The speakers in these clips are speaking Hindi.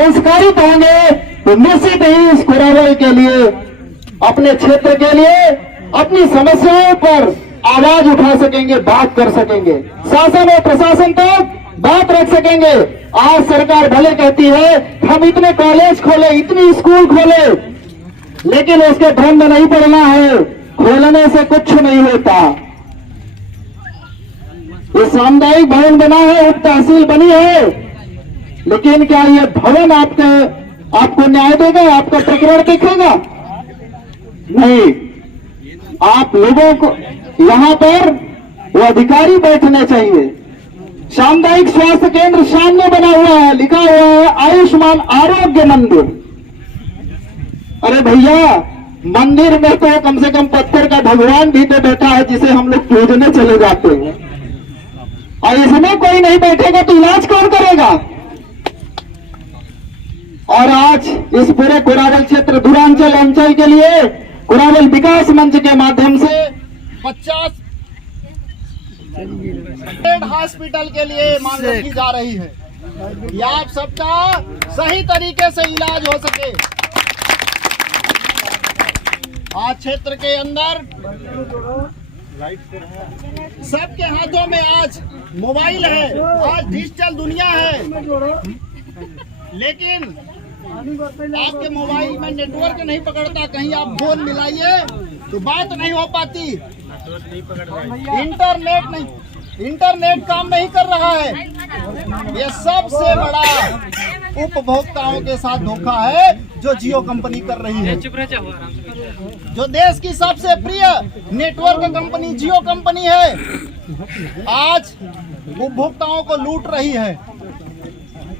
संस्कारित होंगे तो निश्चित ही इस कोरावल के लिए, अपने क्षेत्र के लिए अपनी समस्याओं पर आवाज उठा सकेंगे, बात कर सकेंगे, शासन और प्रशासन तक बात रख सकेंगे। आज सरकार भले कहती है हम इतने कॉलेज खोले, इतनी स्कूल खोले, लेकिन उसके भ्रम में नहीं पड़ना है, खोलने से कुछ नहीं होता। ये सामुदायिक भवन बना है, उप तहसील बनी है, लेकिन क्या ये भवन आपको न्याय देगा, आपका प्रकरण देखेगा? नहीं। आप लोगों को यहां पर वो अधिकारी बैठने चाहिए। सामुदायिक स्वास्थ्य केंद्र सामने बना हुआ है, लिखा हुआ है आयुष्मान आरोग्य मंदिर। अरे भैया, मंदिर में तो कम से कम पत्थर का भगवान भी तो बैठा है जिसे हम लोग पूजने चले जाते हैं, और इसमें कोई नहीं बैठेगा तो इलाज कौन करेगा? और आज इस पूरे कोरावल क्षेत्र धुरांचल अंचल के लिए कोरावल विकास मंच के माध्यम से 50 हॉस्पिटल के लिए मांग रखी जा रही है कि आप सबका सही तरीके से इलाज हो सके। आज क्षेत्र के अंदर सबके हाथों में आज मोबाइल है, आज डिजिटल दुनिया है, लेकिन आपके मोबाइल में नेटवर्क नहीं पकड़ता। कहीं आप फोन मिलाइए तो बात नहीं हो पाती, इंटरनेट काम नहीं कर रहा है। ये सबसे बड़ा उपभोक्ताओं के साथ धोखा है जो जियो कंपनी कर रही है, जो देश की सबसे प्रिय नेटवर्क कंपनी जियो कंपनी है, आज उपभोक्ताओं को लूट रही है।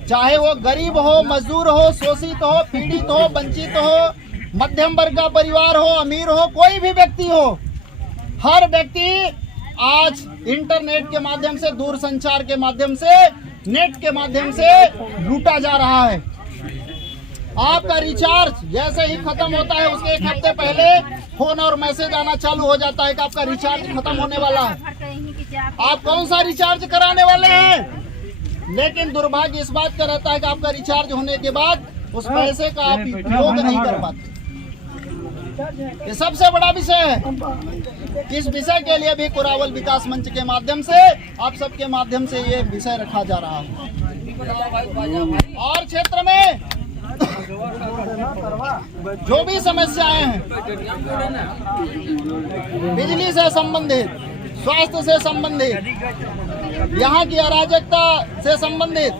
चाहे वो गरीब हो, मजदूर हो, शोषित हो, पीड़ित हो, वंचित हो, मध्यम वर्ग का परिवार हो, अमीर हो, कोई भी व्यक्ति हो, हर व्यक्ति आज इंटरनेट के माध्यम से, दूरसंचार के माध्यम से, नेट के माध्यम से लूटा जा रहा है। आपका रिचार्ज जैसे ही खत्म होता है उसके एक हफ्ते पहले फोन और मैसेज आना चालू हो जाता है कि आपका रिचार्ज खत्म होने वाला है। आप कौन सा रिचार्ज कराने वाले हैं? लेकिन दुर्भाग्य इस बात का रहता है कि आपका रिचार्ज होने के बाद उस पैसे का आप उपयोग नहीं कर पाते। ये सबसे बड़ा विषय है। इस विषय के लिए भी कोरावल विकास मंच के माध्यम से, आप सबके माध्यम से ये विषय रखा जा रहा है। और क्षेत्र में जो भी समस्याएं हैं, बिजली से संबंधित, स्वास्थ्य से संबंधित, यहाँ की अराजकता से संबंधित,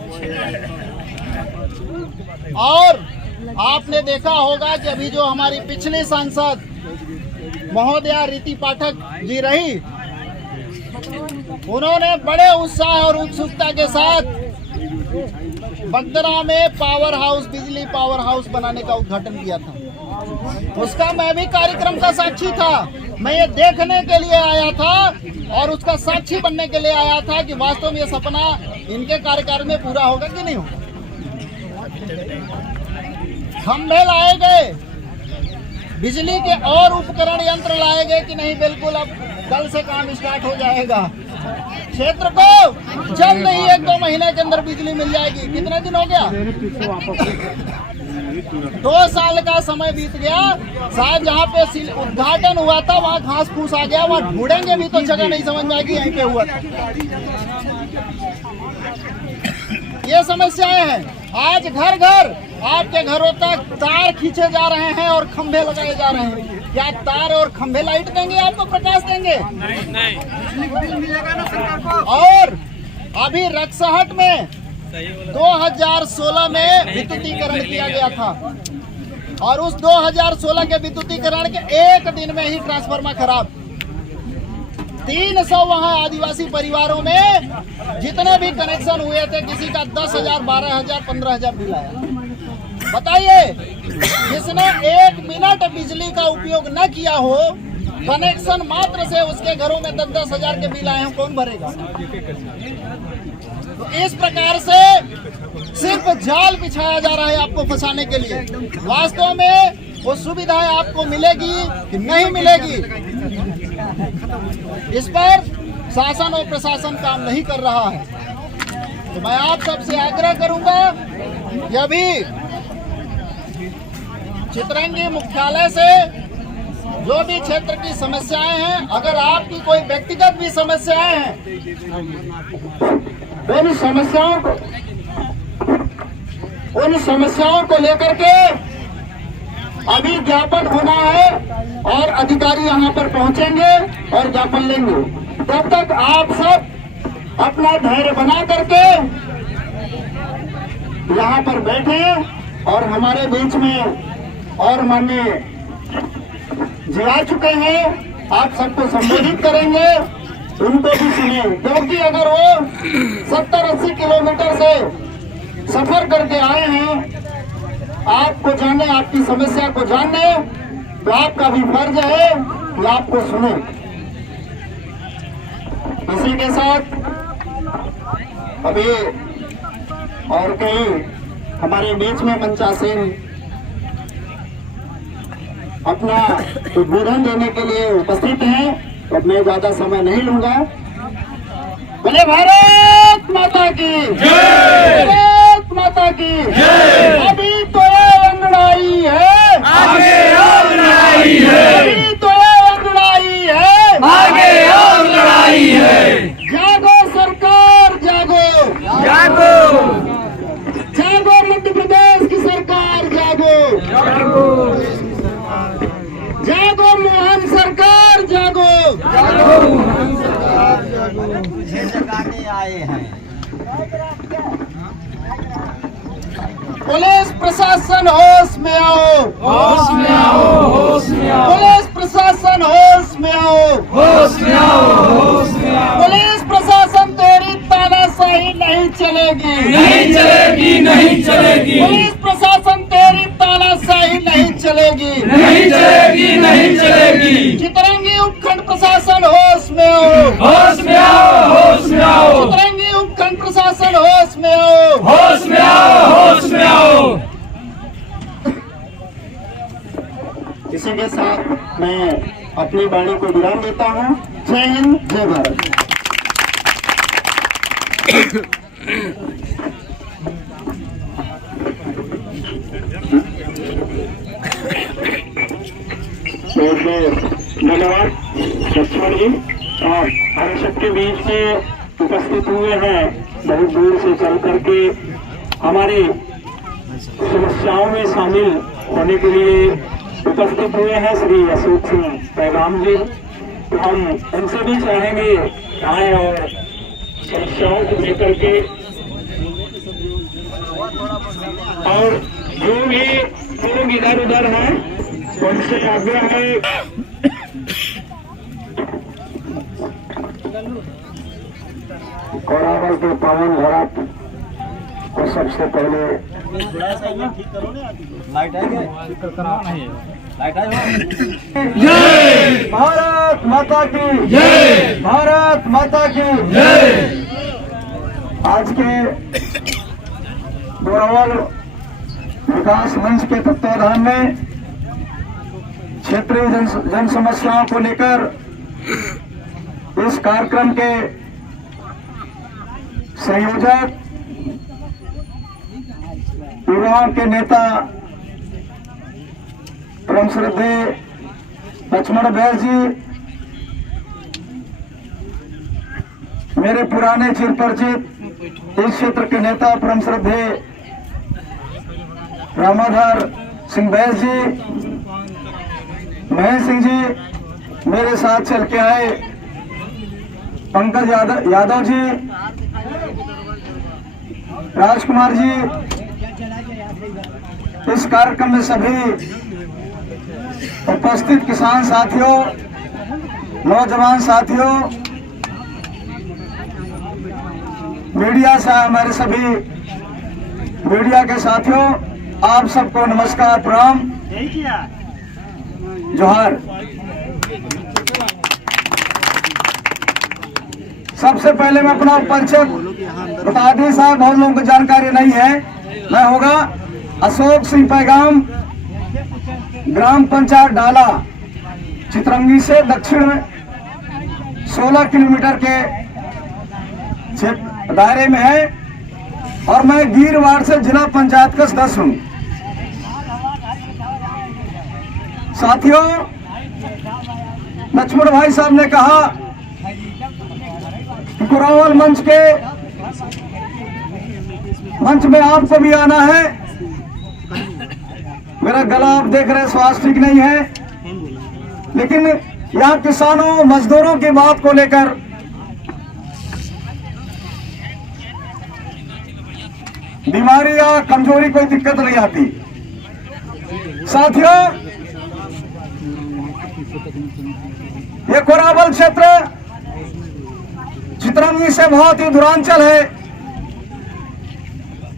और आपने देखा होगा कि अभी जो हमारी पिछली सांसद महोदया रीति पाठक जी रही, उन्होंने बड़े उत्साह और उत्सुकता के साथ बगदरा में पावर हाउस, बिजली पावर हाउस बनाने का उद्घाटन किया था। उसका मैं भी कार्यक्रम का साक्षी था। मैं ये देखने के लिए आया था और उसका साक्षी बनने के लिए आया था कि वास्तव में ये सपना इनके कार्यकाल में पूरा होगा कि नहीं होगा। खंभे लाए गए, बिजली के और उपकरण यंत्र लाए गए कि नहीं, बिल्कुल अब कल से काम स्टार्ट हो जाएगा। क्षेत्र को जल्द ही 1-2 महीने के अंदर बिजली मिल जाएगी। कितने दिन हो गया? 2 साल का समय बीत गया। शायद जहाँ पे उद्घाटन हुआ था वहाँ घास फूस आ गया, वहाँ ढूंढेंगे भी तो जगह नहीं समझ में आएगी यहीं पे हुआ था। ये समस्याएं हैं। आज घर घर आपके घरों तक तार खींचे जा रहे हैं और खंभे लगाए जा रहे हैं। क्या तार और खंभे लाइट देंगे, आपको प्रकाश देंगे? नहीं। और अभी रक्सहट में 2016 में विद्युतीकरण किया गया था, और उस 2016 के विद्युतीकरण के एक दिन में ही ट्रांसफार्मर खराब। 300 वहाँ आदिवासी परिवारों में जितने भी कनेक्शन हुए थे, किसी का 10,000, 12,000, 15,000 बिल आया। बताइए, जिसने 1 मिनट बिजली का उपयोग न किया हो, कनेक्शन मात्र से उसके घरों में 10-10 हजार के बिल आए हैं, कौन भरेगा? तो इस प्रकार से सिर्फ जाल बिछाया जा रहा है आपको फंसाने के लिए। वास्तव में वो सुविधाएं आपको मिलेगी कि नहीं मिलेगी, इस पर शासन और प्रशासन काम नहीं कर रहा है। तो मैं आप सबसे आग्रह करूंगा यह भी चितरंगी मुख्यालय से जो भी क्षेत्र की समस्याएं हैं, अगर आपकी कोई व्यक्तिगत भी समस्याएं हैं, उन समस्याओं को लेकर के अभी ज्ञापन होना है और अधिकारी यहाँ पर पहुंचेंगे और ज्ञापन लेंगे। तब तक आप सब अपना धैर्य बना करके यहाँ पर बैठे और हमारे बीच में और माननीय जी आ चुके हैं, आप सबको संबोधित करेंगे, उनको भी सुने, क्योंकि अगर वो 70-80 किलोमीटर से सफर करके आए हैं आपको जानने, आपकी समस्या को जानने, तो आपका भी फर्ज है कि आपको सुने। इसी के साथ अभी और कई हमारे बीच में मंचासीन अपना उद्बोधन देने के लिए उपस्थित हैं, तो मैं ज्यादा समय नहीं लूंगा। बोले भारत माता की जय, भारत माता की जय। अभी तो लड़ाई है, आगे और लड़ाई है, अभी तो लड़ाई है, आगे और लड़ाई है। जागो सरकार जागो, जागो जागो मध्य प्रदेश की सरकार जागो, जागो जागो मोहन सरकार जागो, मुझे जगाने आए हैं। पुलिस प्रशासन होश में आओ, होश में आओ, होश में आओ, पुलिस प्रशासन होश में आओ, होश में आओ, होश में आओ। पुलिस प्रशासन तेरी तानाशाही नहीं चलेगी, नहीं चलेगी, नहीं चलेगी, पुलिस प्रशासन तेरी तानाशाही नहीं चलेगी, नहीं चलेगी, नहीं चलेगी। चितरंगी उपखंड प्रशासन होश में आओ, होश में आओ, होश में आओ, चितरंगी उपखंड प्रशासन होश में आओ, होश में आओ, होश में आओ। इसी के साथ मैं अपनी वाणी को विराम देता हूँ। जय हिंद, जय भारत। धन्यवाद लक्ष्मण जी, और हम सबके बीच में उपस्थित हुए हैं, बहुत दूर से चल करके हमारी समस्याओं में शामिल होने के लिए उपस्थित हुए हैं श्री अशोक सिंह पैगाम जी। तो हम उनसे भी चाहेंगे आए और समस्याओं को लेकर के, और जो भी लोग इधर उधर हैं उनसे आग्रह है कोरावल के पवन भरत को सबसे पहले लाइट है क्या? लाइट है? जय भारत माता की जय, भारत माता की जय। आज के कोरावल विकास मंच के तत्वाधान में क्षेत्रीय जन समस्याओं को लेकर इस कार्यक्रम के संयोजक, युवाओं के नेता परम श्रद्धेय लक्ष्मण बैस जी, मेरे पुराने चिरपरिचित इस क्षेत्र के नेता परम श्रद्धेय रामाधर सिंह बैस जी, महेश सिंह जी, मेरे साथ चल के आए पंकज यादव जी, राजकुमार जी, इस कार्यक्रम में सभी उपस्थित किसान साथियों, नौजवान साथियों, मीडिया से हमारे सभी मीडिया के साथियों, आप सबको नमस्कार, प्रणाम, जोहार। सबसे पहले मैं अपना परिचय बता दी साहब, बहुत लोगों को जानकारी नहीं है। मैं होगा अशोक सिंह पैगाम, ग्राम पंचायत डाला, चितरंगी से दक्षिण में 16 किलोमीटर के दायरे में है। और मैं गिर वार्ड से जिला पंचायत का सदस्य हूँ। साथियों, लक्ष्मण भाई साहब ने कहा कि कुरावल मंच में आपको भी आना है। मेरा गला आप देख रहे हैं, स्वास्थ्य ठीक नहीं है, लेकिन यहाँ किसानों मजदूरों की बात को लेकर बीमारी या कमजोरी कोई दिक्कत नहीं आती। साथियों, ये कोरावल क्षेत्र चितरंगी से बहुत ही दूरांचल है।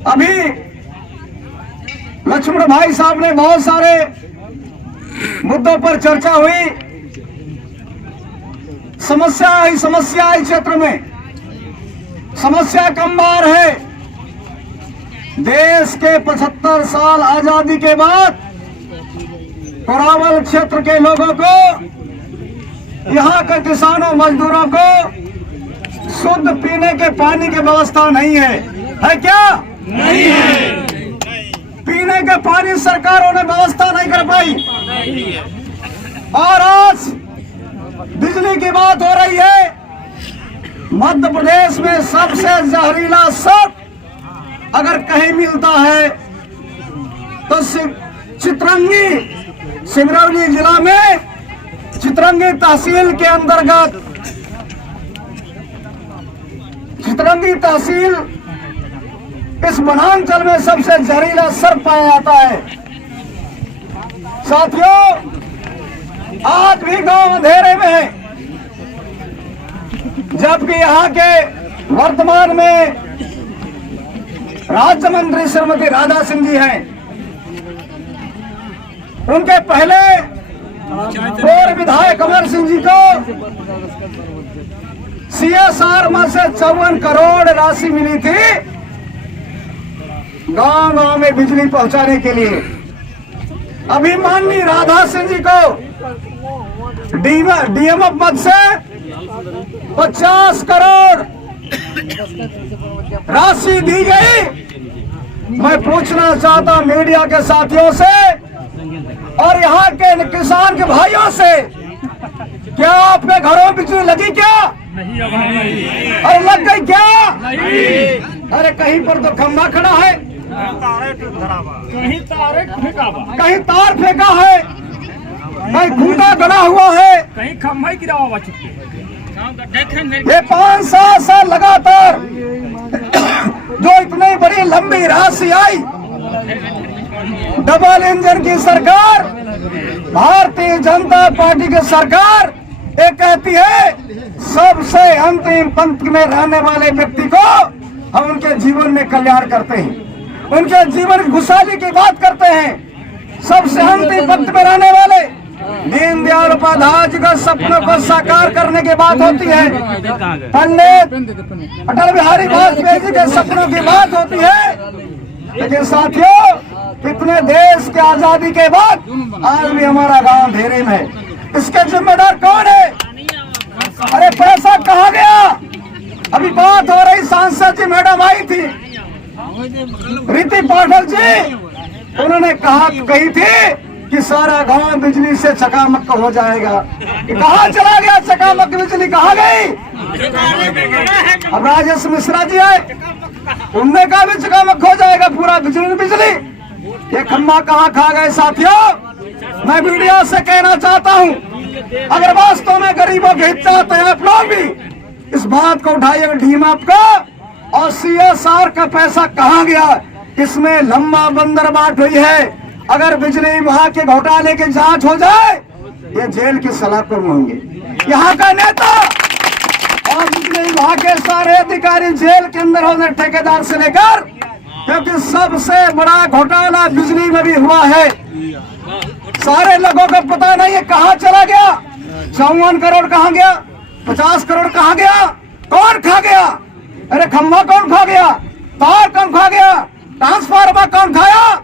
अभी लक्ष्मण भाई साहब ने बहुत सारे मुद्दों पर चर्चा हुई। समस्या इस क्षेत्र में समस्या कम बार है। देश के 75 साल आजादी के बाद कोरावल क्षेत्र के लोगों को, यहाँ के किसानों मजदूरों को शुद्ध पीने के पानी की व्यवस्था नहीं है क्या? नहीं है। पीने के पानी सरकारों ने व्यवस्था नहीं कर पाई। और आज बिजली की बात हो रही है। मध्य प्रदेश में सबसे जहरीला सर्प अगर कहीं मिलता है तो चितरंगी, सिंगरौली जिला में चितरंगी तहसील के अंतर्गत चितरंगी तहसील इस वनांचल में सबसे जहरीला सर्प पाया जाता है। साथियों, आज भी गांव अंधेरे में है, जबकि यहाँ के वर्तमान में राज्य मंत्री श्रीमती राधा सिंह जी हैं। उनके पहले पूर्व विधायक अमर सिंह जी को CSR में से 54 करोड़ राशि मिली थी गांव-गांव में बिजली पहुंचाने के लिए। अभी माननीय राधा सिंह जी को DMF पद से 50 करोड़ राशि दी गई। मैं पूछना चाहता मीडिया के साथियों से और यहाँ के किसान के भाइयों से, क्या आपके घरों में बिजली लगी क्या? नहीं, अब नहीं। अरे लग गई क्या? नहीं। अरे कहीं पर तो खंभा खड़ा है, कहीं तार फेंका है, कहीं खूंटा गड़ा हुआ है, कहीं खम्भा ही गिरा हुआ चुके। ये 5-7 साल लगातार जो इतनी बड़ी लंबी राशि आई, डबल इंजन की सरकार, भारतीय जनता पार्टी की सरकार, ये कहती है सबसे अंतिम पंक्ति में रहने वाले व्यक्ति को हम उनके जीवन में कल्याण करते हैं, उनके जीवन की खुशहाली की बात करते हैं। सबसे अंतिम पंक्ति में रहने वाले दीनदयाल उपाध्याय जी के सपनों को साकार करने की बात होती है, पंडित अटल बिहारी वाजपेयी जी के सपनों की बात होती है। लेकिन साथियों, इतने देश के आजादी के बाद आज भी हमारा गांव अंधेरे में है। इसके जिम्मेदार कौन है? अरे पैसा कहाँ गया? अभी बात हो रही, सांसद जी मैडम आई थी, रीति पाठक जी, उन्होंने कही थी कि सारा गांव बिजली से चकामक हो जाएगा। कहाँ चला गया चकामक बिजली? कहाँ गई? अब राजेश मिश्रा जी आए, उनने कहा भी चकामक हो जाएगा पूरा बिजली। ये खम्भा कहाँ खा गए? साथियों, मैं मीडिया से कहना चाहता हूँ, अगर वास्तव में गरीबों के हित चाहते हैं आप लोग भी इस बात को उठाइएगा। DMF का और CSR का पैसा कहाँ गया? इसमें लंबा बंदरबाट हुई है। अगर बिजली विभाग के घोटाले की जांच हो जाए, ये जेल के सलाखों में होंगे यहाँ का नेता और बिजली विभाग के सारे अधिकारी जेल के अंदर होंगे, ठेकेदार से लेकर, क्योंकि सबसे बड़ा घोटाला बिजली में भी हुआ है। सारे लोगों को पता नहीं है कहाँ चला गया। 54 करोड़ कहाँ गया? 50 करोड़ कहाँ गया? कौन खा गया? अरे खंभा कौन खा गया? तार कौन खा गया? ट्रांसफार्मर कौन खाया?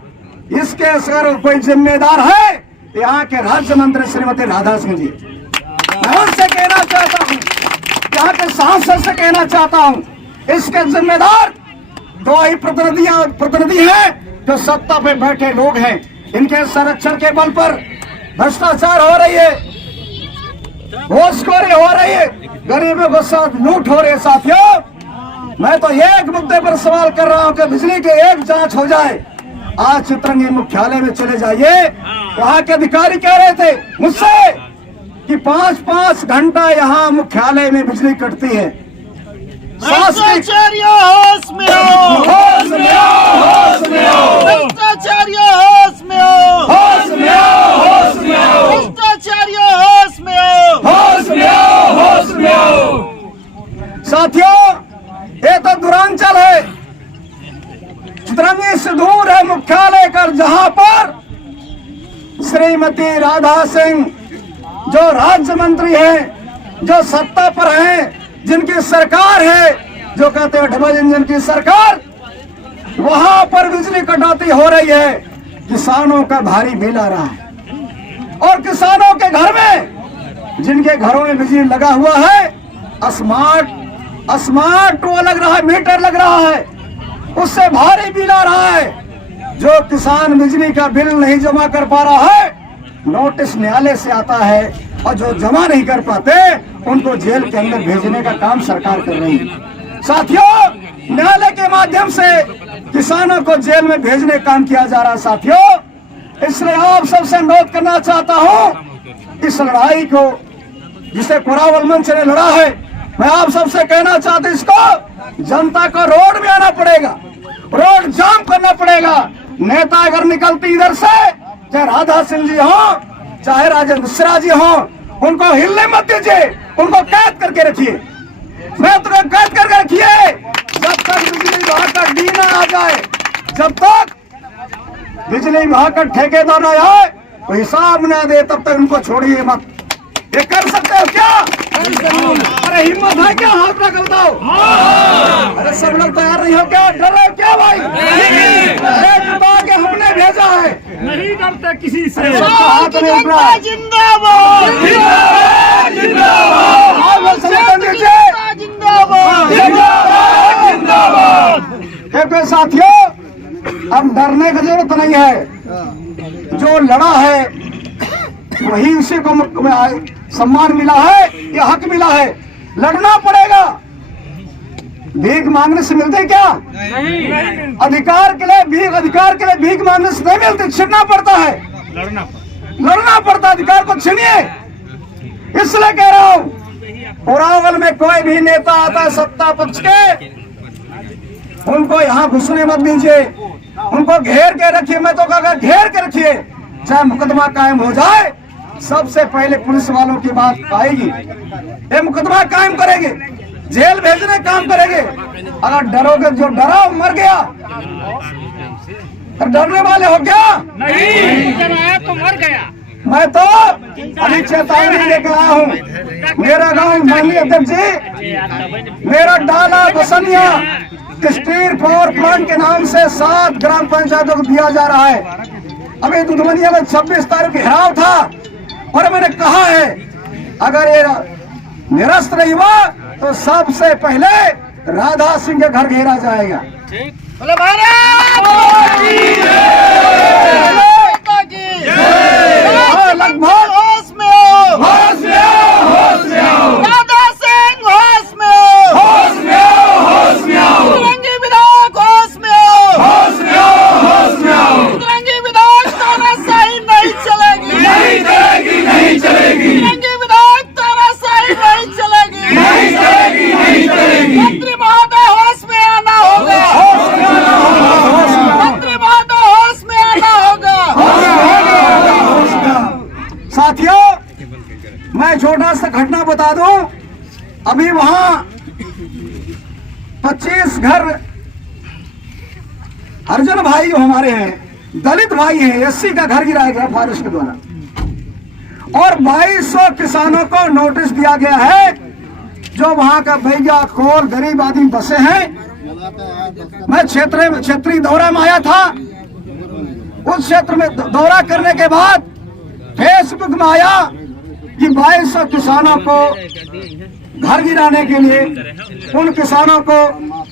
इसके अगर कोई जिम्मेदार है तो यहाँ के राज्य मंत्री श्रीमती राधा सिंह जी। मैं उनसे कहना चाहता हूँ, यहाँ के सांसद से कहना चाहता हूँ, इसके जिम्मेदार दो ही प्रतिनिधि हैं जो सत्ता पे बैठे लोग हैं। इनके संरक्षण के बल पर भ्रष्टाचार हो रही है, घूसखोरी हो रही है, गरीबों के साथ लूट हो रही है। साथियों, मैं तो एक मुद्दे पर सवाल कर रहा हूं कि बिजली की एक जांच हो जाए। आज चित्रंगी मुख्यालय में चले जाइए, वहां के अधिकारी कह रहे थे मुझसे कि 5-5 घंटा यहाँ मुख्यालय में बिजली कटती है। भ्रष्टाचारियों होश में आओ, होश में आओ, होश में आओ, भ्रष्टाचारियों होश में आओ, होश में आओ, होश में आओ, भ्रष्टाचारियों होश में आओ, होश में आओ, होश में आओ। साथियों, ये तो दूरांचल है, चित्रंगी से दूर है मुख्यालय कर, जहां पर श्रीमती राधा सिंह जो राज्य मंत्री हैं, जो सत्ता पर हैं, जिनकी सरकार है, जो कहते हैं डबल इंजन की सरकार, वहां पर बिजली कटौती हो रही है। किसानों का भारी बिल आ रहा है और किसानों के घर में, जिनके घरों में बिजली लगा हुआ है, स्मार्ट वो लग रहा है, मीटर लग रहा है, उससे भारी बिल आ रहा है। जो किसान बिजली का बिल नहीं जमा कर पा रहा है, नोटिस न्यायालय से आता है, और जो जमा नहीं कर पाते उनको जेल के अंदर भेजने का काम सरकार कर रही है। साथियों, न्यायालय के माध्यम से किसानों को जेल में भेजने का काम किया जा रहा है। साथियों, इसलिए आप सबसे अनुरोध करना चाहता हूं, इस लड़ाई को जिसे कोरावल मंच ने लड़ा है, मैं आप सबसे कहना चाहता हूं, इसको जनता को रोड में आना पड़ेगा, रोड जाम करना पड़ेगा। नेता अगर निकलती इधर से, चाहे राधा सिंह जी हो, चाहे राजेंद्र मिश्रा जी हो, उनको हिलने मत दीजिए, उनको कैद करके रखिए। मैं तुम्हें कैद करके रखिए जब तक बिजली विभाग का डी ना आ जाए, जब तक बिजली विभाग का ठेकेदार ना आए, तो हिसाब ना दे, तब तक उनको छोड़िए मत। ये कर सकते हो क्या? अरे हिम्मत है क्या? हाथ रख बताओ। अरे सब लोग तैयार नहीं हो क्या? डर रहे हो क्या भाई? अरे जुटा के हमने भेजा है, नहीं डरते किसी से। हाथ नहीं उठा। जिंदाबाद, जिंदाबाद, जिंदाबाद, हाथ संगठन दीजिए। जिंदाबाद, जिंदाबाद। क्योंकि साथियों, अब डरने की जरूरत नहीं है। जो लड़ा है वही उसी को सम्मान मिला है या हक मिला है। लड़ना पड़ेगा। भीख मांगने से मिलते क्या? नहीं, अधिकार के लिए भीख मांगने से नहीं मिलती, छीनना पड़ता है, लड़ना पड़ता है। अधिकार को छीनिए। इसलिए कह रहा हूं, कोरावल में कोई भी नेता आता है सत्ता पक्ष के, उनको यहाँ घुसने मत दीजिए, उनको घेर के रखिए। मैं तो कहूँगा घेर के रखिए, चाहे मुकदमा कायम हो जाए, सबसे पहले पुलिस वालों की बात आएगी। ये मुकदमा कायम करेंगे, जेल भेजने काम करेंगे। अगर डरोगे, जो डरा मर गया, तो डरने वाले हो क्या? नहीं डराया तो मर गया। मैं तो अभी चेतावनी लेकर आया हूँ। मेरा गांव माननीय अध्यक्ष जी, मेरा डाला बसनिया स्टील पावर प्लांट के नाम से 7 ग्राम पंचायतों को दिया जा रहा है। अभी दुधमनिया में 26 तारीख घेराव था, और मैंने कहा है अगर ये निरस्त नहीं हुआ तो सबसे पहले राधा सिंह के घर घेरा जाएगा। बोले भारत माता की जय। लगभग होश में आओ, होश में आओ, होश में आओ, राधा सिंह होश में आओ, होश में आओ, होश में आओ, तिरंगी विधायक होश में आओ, होश में आओ, होश में आओ। तिरंगी विधायक तानाशाही नहीं चलेगी, नहीं चलेगी, नहीं चलेगी, तिरंगी विधायक तानाशाही नहीं चलेगी, नहीं चलेगी, नहीं चलेगी। मंत्री महोदय होश में आना होगा, होश में आना होगा, होश में आना मंत्री महोदय होश में आना होगा। साथियों, मैं छोटा सा घटना बता दूं। अभी वहां 25 घर हरिजन भाई जो हमारे हैं, दलित भाई हैं, एससी का घर गिराया गया फॉरेस्ट के द्वारा, और 2200 किसानों को नोटिस दिया गया है। जो वहां का भैया खोल गरीब आदमी बसे हैं। मैं क्षेत्रीय दौरा में आया था। उस क्षेत्र में दौरा करने के बाद फेसबुक में आया कि 2200 किसानों को घर गिराने के लिए, उन किसानों को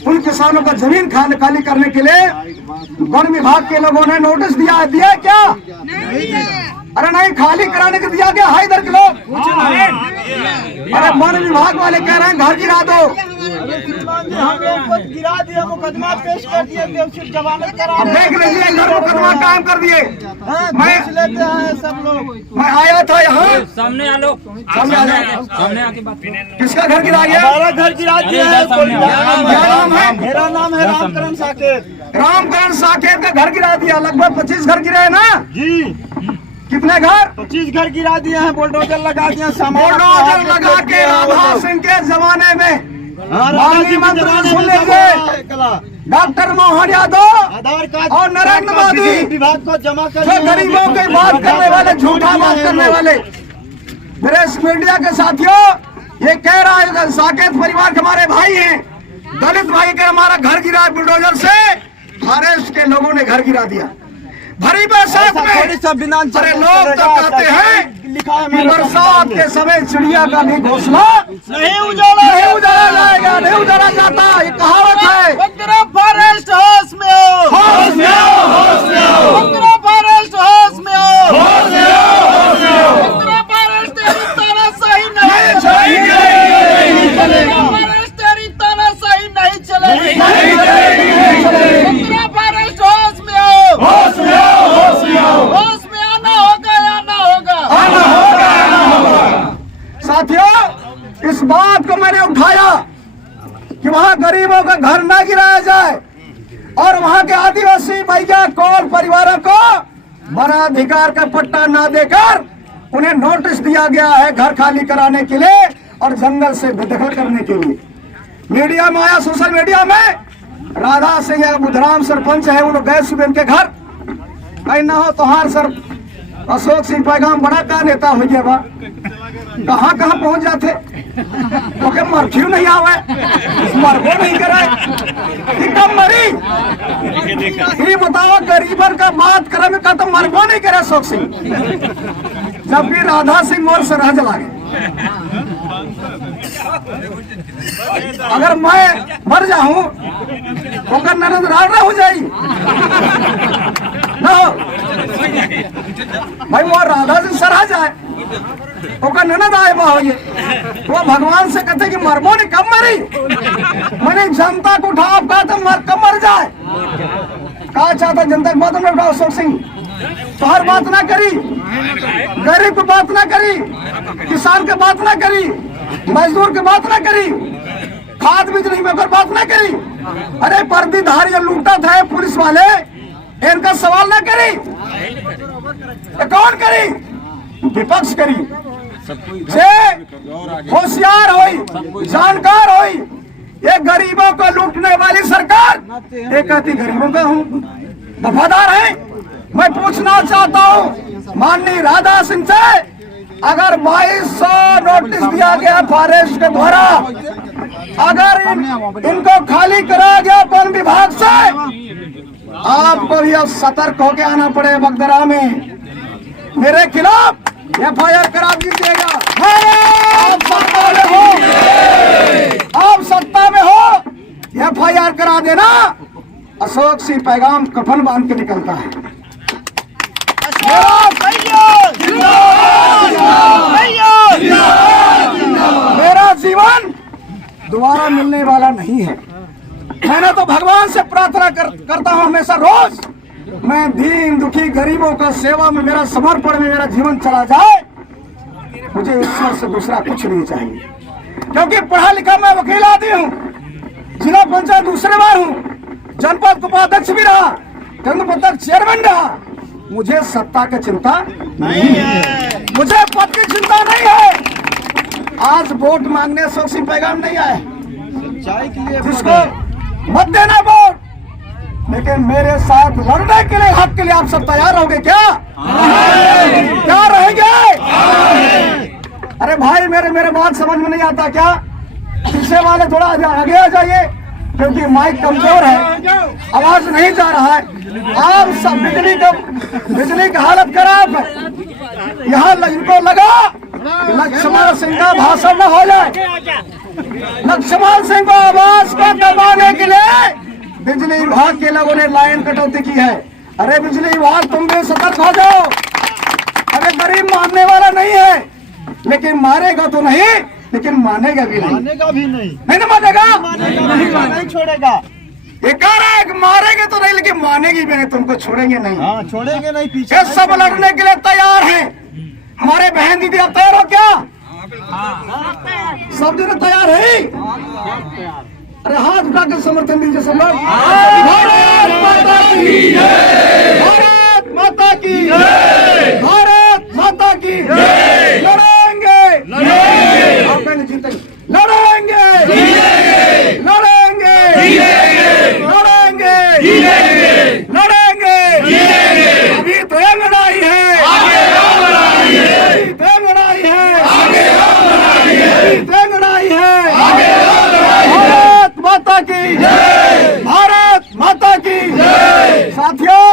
उन किसानों का जमीन खाली करने के लिए वन विभाग के लोगों ने नोटिस दिया क्या? अरे नहीं, खाली कराने के दिया गया है इधर के लोग। अरे वन विभाग वाले कह रहे हैं घर गिरा दो। हम लोग को गिरा दिया, मुकदमा पेश कर दिए, सिर्फ जमानत करा। अब देख लीजिए, घर मुकदमा कायम कर दिए। मैं लेते हैं सब लोग। मैं आया था यहाँ, सामने आ लो, सामने आ जाओ। सामने आके बात करो। किसका घर गिरा गया? हमारा घर गिरा दिया है। क्या नाम है? मेरा नाम है रामकरण साकेत। रामकरण साकेत का घर गिरा दिया। लगभग 25 घर गिरे हैं ना जी। कितने घर? 25 घर गिरा दिए हैं, बुलडोजर लगा दिए, बुलडोजर लगा के राधा सिंह के जमाने में माननीय मंत्री सुन लीजिए, डॉक्टर मोहन यादव आधार कार्ड और नरेंद्र मोदी विभाग को जमा कर जो गरीबों की बात करने वाले, झूठा बात करने वाले मेरे मीडिया के साथियों, ये कह रहा है साकेत परिवार के हमारे भाई हैं, दलित भाई के हमारा घर गिरा है बुलडोजर से। फॉरेस्ट के लोगों ने घर गिरा दिया भरी बरसात में। अरे लोग तो कहते हैं कि बरसात के समय चिड़िया का भी घोंसला नहीं उजाला जाएगा, नहीं उजाला जाता। ये कहावत है। फॉरेस्ट होश में हो, होश में हो, होश में हो, फॉरेस्ट होश में हो, होश में हो, होश में हो। फॉरेस्ट तेरी तरह सही नहीं चलेगी, फॉरेस्ट तेरी तरह सही नहीं चलेगी। फॉरेस्ट होश में हो, होश में हो, होश में हो, होश में आना होगा या ना होगा। आना होगा, आना होगा। साथियों, इस बात को मैंने उठाया कि वहाँ गरीबों का घर न गिराया जाए और वहाँ के आदिवासी भैया कौल परिवारों को वनाधिकार का पट्टा न देकर उन्हें नोटिस दिया गया है घर खाली कराने के लिए और जंगल से बेदखल करने के लिए। मीडिया में आया, सोशल मीडिया में राधा सिंह या बुधराम सरपंच है, उन गए सुबह उनके घर। कहीं ना हो तो हार सर अशोक सिंह पैगाम बड़ा का नेता हो गया बा, कहाँ पहुंच जाते तो क्या मर्फ्यू नहीं आवे, मरबो नहीं करे, कम मरी। ये बताओ गरीबन का बात करे में का तो मरबो नहीं करे अशोक सिंह, जबकि राधा सिंह मोर से रह जलागे। अगर मैं मर जाऊं तो नरेंद्र राणा हो जाई ना भाई, वो राधा सिंह सर आ जाए ओकर ननद आए बा हो, वो भगवान से कहते कि मरबो ने कम मरी, मैंने जनता को उठाओ कहा तो कम मर जाए। कहा चाहता जनता की बात में उठाओ अशोक सिंह, तो हर बात ना करी, गरीब की बात ना करी, किसान की बात ना करी, मजदूर की बात ना करी, खाद बिजली में बात ना करी। अरे पर्दीधारी जो लूटा था पुलिस वाले, इनका सवाल ना करी, कौन करी? विपक्ष करी। होशियार हुई, जानकार हुई, ये गरीबों को लूटने वाली सरकार ये कहती गरीबों का हूँ, वफादार है। मैं पूछना चाहता हूँ माननीय राधा सिंह से, अगर 2200 नोटिस दिया गया फॉरेस्ट के द्वारा, अगर इनको खाली कराया गया वन विभाग से, आपको भी अब सतर्क होकर आना पड़े। बगदरा में मेरे खिलाफ FIR करा दीजिएगा। आप सत्ता में हो, आप सत्ता में हो, FIR करा देना। अशोक सिंह पैगाम कफन बांध के निकलता है। मेरा जीवन दोबारा मिलने वाला नहीं है। मैंने तो भगवान से प्रार्थना करता हूँ हमेशा रोज, मैं दीन दुखी गरीबों का सेवा में मेरा समर्पण में मेरा जीवन चला जाए, मुझे ईश्वर से दूसरा कुछ नहीं चाहिए। क्योंकि पढ़ा लिखा मैं वकील आदमी हूँ, जिला पंचायत दूसरे बार हूँ, जनपद उपाध्यक्ष भी रहा, जनपद चेयरमैन रहा। मुझे सत्ता की चिंता नहीं है, मुझे पद की चिंता नहीं है। आज वोट मांगने अशोक सिंह पैगाम नहीं आए, जिसको मत देना वोट, लेकिन मेरे साथ लड़ने के लिए, हक के लिए आप सब तैयार होंगे क्या? क्या रहेंगे? अरे भाई मेरे बात समझ में नहीं आता क्या? पीछे वाले थोड़ा आगे आ जाइए, क्योंकि माइक कमजोर है, आवाज नहीं जा रहा है। आप सब बिजली की हालत खराब है। यहाँ इनको लगा लक्ष्मण सिंह का भाषण न हो जाए, लक्ष्मण सिंह को आवास को दबाने के लिए बिजली विभाग के लोगों ने लाइन कटौती की है। अरे बिजली विभाग, तुम भी सतर्क हो जाओ। अरे गरीब मानने वाला नहीं है, लेकिन मारेगा तो नहीं, लेकिन मानेगा भी नहीं। मानेगा भी नहीं, नहीं ना मानेगा, नहीं छोड़ेगा। ये कह रहा है कि मारेंगे तो नहीं, लेकिन मानेगी भी नहीं, तुमको छोड़ेंगे नहीं। हाँ, छोड़ेंगे नहीं, पीछे ये सब लड़ने के लिए तैयार हैं। हमारे बहन दीदी आप तैयार हो क्या? सब जने तैयार है? अरे हाथ उठा के समर्थन दीजिए सब लोग। भारत माता की जय, भारत माता की जय, भारत माता की जय। लड़ेंगे, आप मैंने जीतेंगे, लड़ेंगे, लड़ेंगे, लड़ेंगे, लड़ेंगे। अभी तो ये लड़ाई है, अभी तो ये लड़ाई है, अभी तो ये लड़ाई है। भारत माता की जय, भारत माता की जय। साथियों,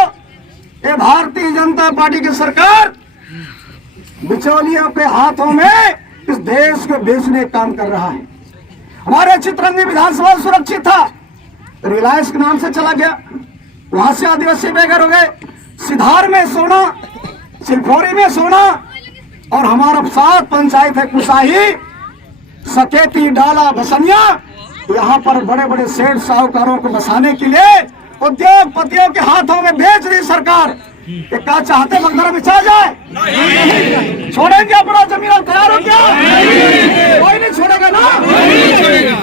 ये भारतीय जनता पार्टी की सरकार बिचौलियों के हाथों में इस देश को बेचने का काम कर रहा है। हमारे चित्रंगी विधानसभा सुरक्षित था, रिलायंस के नाम से चला गया, वहां से आदिवासी बेघर हो गए। सिधार में सोना, सिलफोरी में सोना, और हमारा 7 पंचायत है, कुसाही, सकेती, डाला, बसनिया। यहाँ पर बड़े बड़े सेठ साहूकारों को बसाने के लिए उद्योगपतियों के हाथों में बेच रही सरकार। ये क्या चाहते बगदरा बिछा जाए? छोड़ेंगे अपना जमीन? तैयार हो क्या? कोई नहीं छोड़ेगा ना।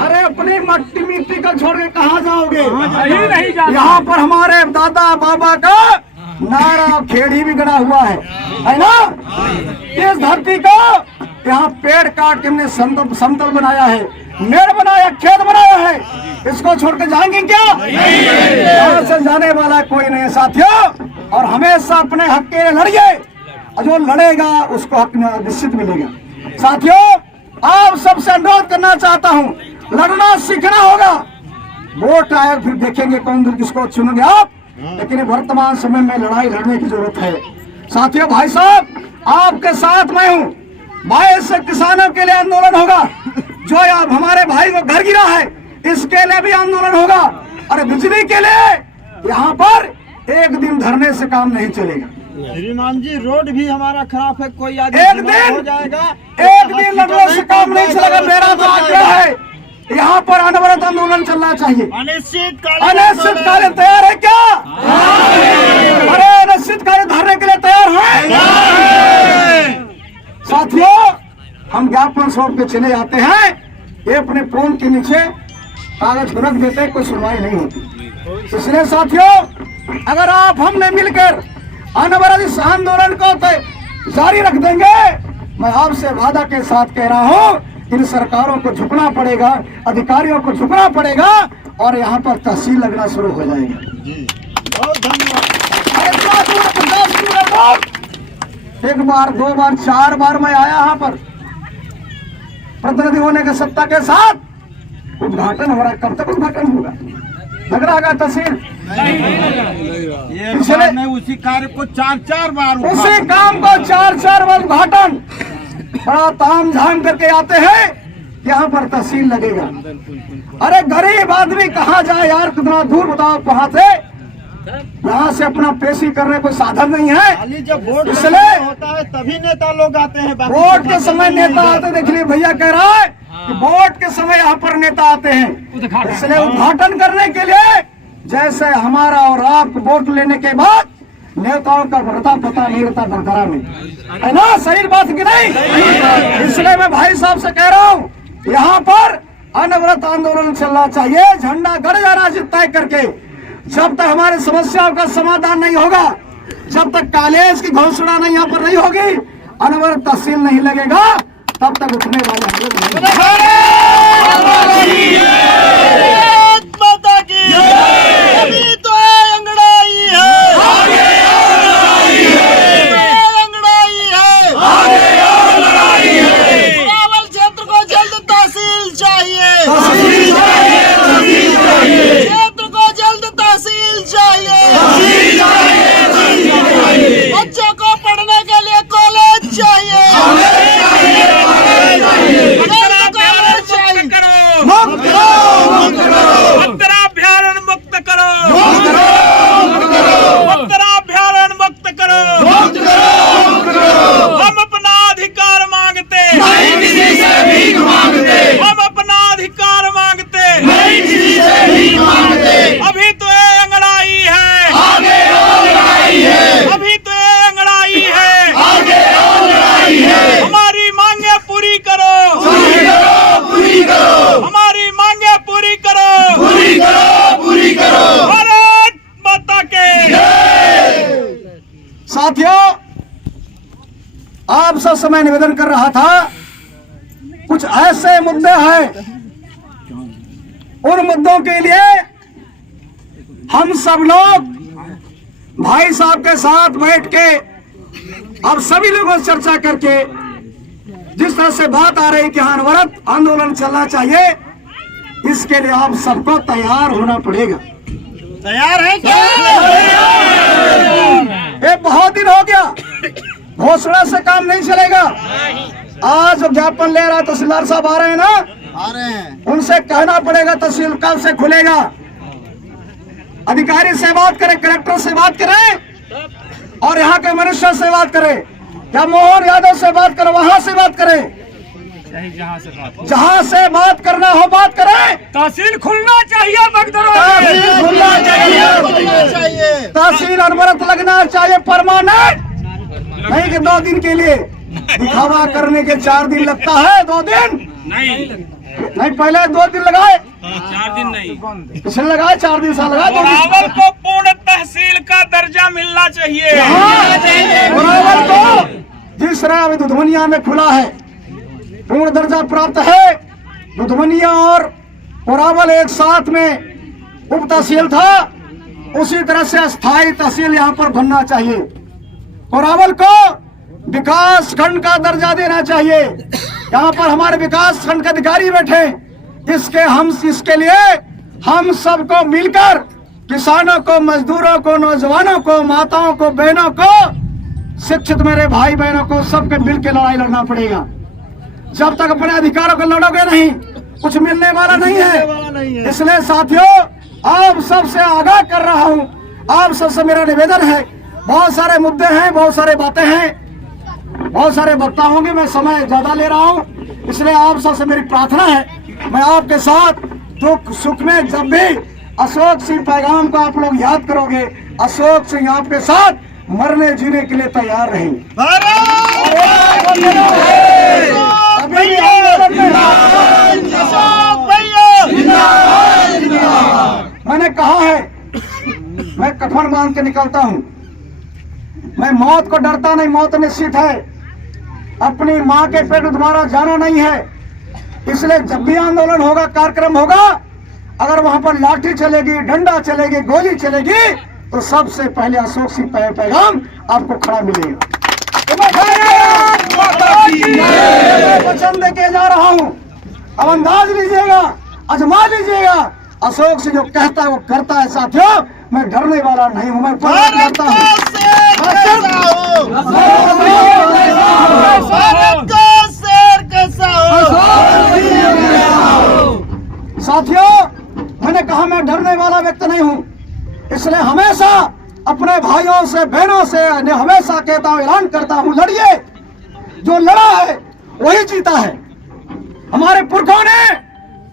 अरे अपनी मिट्टी का छोड़ के कहाँ जाओगे? यहाँ पर हमारे दादा बाबा का नारा खेड़ी भी गड़ा हुआ है ना। इस धरती को यहाँ पेड़ काट के हमने समतल बनाया है, मेड़ बनाया, खेत बनाया है। इसको छोड़ के जाएंगे क्या? यहाँ से जाने वाला कोई नहीं है साथियों। और हमेशा अपने हक के लिए लड़िए, और जो लड़ेगा उसको हक निश्चित मिलेगा। साथियों, आप सबसे अनुरोध करना चाहता हूँ, लड़ना सीखना होगा। वोट आए फिर देखेंगे कौन किसको चुनेंगे आप, लेकिन वर्तमान समय में लड़ाई लड़ने की जरूरत है। साथियों, भाई साहब, आपके साथ मैं हूँ। 22 किसानों के लिए आंदोलन होगा। जो अब हमारे भाई को घर गिरा है, इसके लिए भी आंदोलन होगा। और बिजली के लिए यहाँ पर एक दिन धरने से काम नहीं चलेगा। श्रीमान जी, रोड भी हमारा खराब है, कोई एक दिन हो जाएगा, एक दिन लड़ने से काम नहीं चलेगा। मेरा तो आग्रह है, यहाँ पर अनवरत आंदोलन चलना चाहिए। अनिश्चितकालीन तैयार है क्या? अरे अनिश्चितकालीन धरने के लिए तैयार है? साथियों, हम ज्ञापन सौंप के चले जाते हैं, ये अपने फोन के नीचे कागज रख देते, कोई सुनवाई नहीं होती। इसलिए साथियों, अगर आप हमने मिलकर अनवरत इस आंदोलन को जारी रख देंगे, मैं आपसे वादा के साथ कह रहा हूँ, इन सरकारों को झुकना पड़ेगा, अधिकारियों को झुकना पड़ेगा, और यहाँ पर तहसील लगना शुरू हो जाएगा। बहुत धन्यवाद। एक बार, 2 बार, 4 बार मैं आया यहाँ पर प्रतिनिधि होने के सत्ता के साथ। उद्घाटन हो रहा है, कब तक उद्घाटन होगा? लग रहा है तहसील ये उसी कार्य को 4-4 बार, उसी काम को 4-4 बार उद्घाटन बड़ा ताम झाम करके आते हैं। यहाँ पर तहसील लगेगा। अरे गरीब आदमी कहाँ जाए यार? कितना दूर बताओ कहाँ से? यहाँ से अपना पेशी करने कोई साधन नहीं है। खाली जब वोट इसलिए होता है तभी नेता लोग आते हैं। वोट के समय नेता आते, देख लीजिए भैया कह रहा है कि वोट के समय यहाँ पर नेता आते हैं। इसलिए उद्घाटन करने के लिए, जैसे हमारा और आप वोट लेने के बाद नेताओं का बढ़ता पता नहीं रहता दरदरा में, है ना? सही बात कि नहीं? इसलिए मैं भाई साहब से कह रहा हूँ, यहाँ पर अनवरत आंदोलन चलना चाहिए, झंडा गड़ जाना तय करके। जब तक हमारे समस्याओं का समाधान नहीं होगा, जब तक कॉलेज की घोषणा नहीं यहाँ पर नहीं होगी, अनवरत तहसील नहीं लगेगा, तब तक उठने वाले हम लोग नहीं। क्षेत्र को जल्द तहसील चाहिए, क्षेत्र को जल्द तहसील चाहिए, बच्चों को पढ़ने के लिए कॉलेज चाहिए, कॉलेज चाहिए। साथियों, आप सब समय निवेदन कर रहा था, कुछ ऐसे मुद्दे हैं, उन मुद्दों के लिए हम सब लोग भाई साहब के साथ बैठ के अब सभी लोगों से चर्चा करके जिस तरह से बात आ रही कि अनवरत आंदोलन चलना चाहिए, इसके लिए आप सबको तैयार होना पड़ेगा। तैयार है क्या? ये बहुत दिन हो गया, घोषणा से काम नहीं चलेगा। आज ज्ञापन ले रहा है, तहसीलदार साहब आ रहे हैं ना, आ रहे हैं। उनसे कहना पड़ेगा तहसील कल से खुलेगा। अधिकारी से बात करें, कलेक्टर से बात करें और यहाँ के मनुष्य से बात करें, या मोहन यादव से बात करें, वहां से बात करें, जहां से बात करना हो बात करें। तहसील खुलना चाहिए, तहसील खुलना चाहिए, तहसील अनवरत लगना चाहिए, परमानेंट नहीं कि 2 दिन के लिए। दिखावा करने के 4 दिन लगता है, 2 दिन नहीं, पहले 2 दिन लगाए, 4 दिन नहीं, पिछले लगाए 4 दिन से लगाए। रावल को पूर्ण तहसील का दर्जा मिलना चाहिए। रावल को जिस तरह अभी दुधवनिया में खुला है, पूर्ण दर्जा प्राप्त है। दुधवनिया और रावल एक साथ में उप तहसील था, उसी तरह से अस्थायी तहसील यहाँ पर बनना चाहिए। रावल को विकास खंड का दर्जा देना चाहिए। यहाँ पर हमारे विकास खंड के अधिकारी बैठे, इसके लिए हम सबको मिलकर किसानों को, मजदूरों को, नौजवानों को, माताओं को, बहनों को, शिक्षित मेरे भाई बहनों को, सबके मिलकर लड़ाई लड़ना पड़ेगा। जब तक अपने अधिकारों को लड़ोगे नहीं, कुछ मिलने वाला नहीं है। इसलिए साथियों, आप सबसे आगाह कर रहा हूँ, आप सबसे मेरा निवेदन है, बहुत सारे मुद्दे हैं, बहुत सारे बातें हैं, बहुत सारे वक्ता होंगे, मैं समय ज्यादा ले रहा हूँ, इसलिए आप सबसे मेरी प्रार्थना है, मैं आपके साथ दुख सुख में जब भी अशोक सिंह पैगाम को आप लोग याद करोगे, अशोक सिंह आपके साथ मरने जीने के लिए तैयार रहेंगे। मैंने कहा है, मैं कफन बांध के निकलता हूँ, मैं मौत को डरता नहीं, मौत निश्चित है, अपनी माँ के पेट दोबारा जाना नहीं है। इसलिए जब भी आंदोलन होगा, कार्यक्रम होगा, अगर वहां पर लाठी चलेगी, डंडा चलेगी, गोली चलेगी, तो सबसे पहले अशोक सिंह पैगाम आपको खड़ा मिलेगा। वचन दे के जा रहा हूँ, अब अंदाज लीजिएगा, आजमा लीजिएगा, अशोक सिंह जो कहता है वो करता है। साथियों, मैं डरने वाला नहीं हूँ, मैं करता हूँ। साथियों, मैंने कहा मैं डरने वाला व्यक्ति नहीं हूँ, इसलिए हमेशा अपने भाइयों से, बहनों से हमेशा कहता हूँ, ऐलान करता हूँ, लड़िए, जो लड़ा है वही जीता है। हमारे पुरखों ने,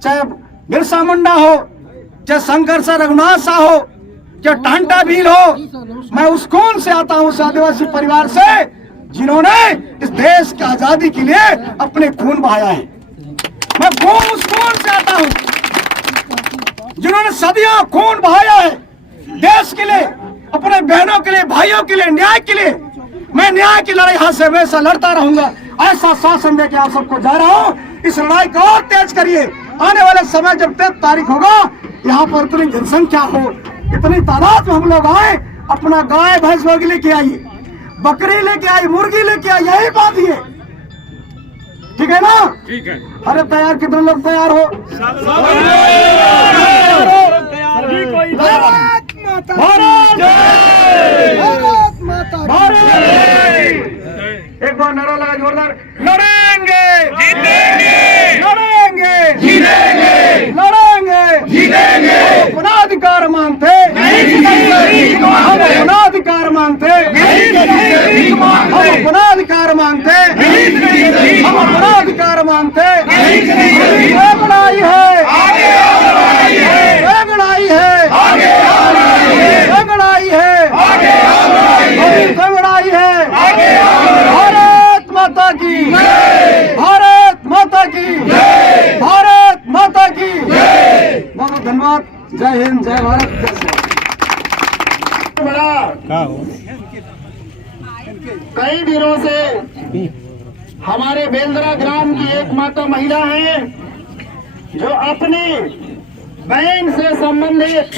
चाहे बिरसा मुंडा हो, चाहे शंकर से रघुनाथ शाह हो, चाहे टांटा भील हो, मैं उस कौन से आता हूँ, उस आदिवासी परिवार से जिन्होंने इस देश की आजादी के लिए अपने खून बहाया है। मैं उस कौन से आता हूँ जिन्होंने सदियों खून बहाया है देश के लिए, अपने बहनों के लिए, भाइयों के लिए, न्याय के लिए। मैं न्याय की लड़ाई हाथ से हमेशा लड़ता रहूंगा, ऐसा शासन दे के आप सबको जा रहा हूँ। इस लड़ाई को और तेज करिए। आने वाले समय जब 13 तारीख होगा, यहाँ पर इतनी जनसंख्या हो, इतनी तादाद में हम लोग आए, अपना गाय भैंस मुर्गी लेके आइए, बकरी लेके आई, मुर्गी लेके आई, यही बात है, ठीक है ना? ठीक है। अरे तैयार, कितने लोग तैयार हो? भारत माता, भारत माता, एक बार नारा लगा जोरदार, लड़ेंगे जीतेंगे, लड़ेंगे जीतेंगे, लड़ेंगे जीतेंगे। अपना अधिकार मांगते, हम अपना अधिकार मांगते, हम अपना अधिकार मांगते, हम अपना अधिकार मांगते। लड़ाई है, लड़ाई है, लड़ाई है, लड़ाई है। भारत माता की कई दिनों से हमारे बेलदरा ग्राम की एक माता महिला है जो अपनी बहन से संबंधित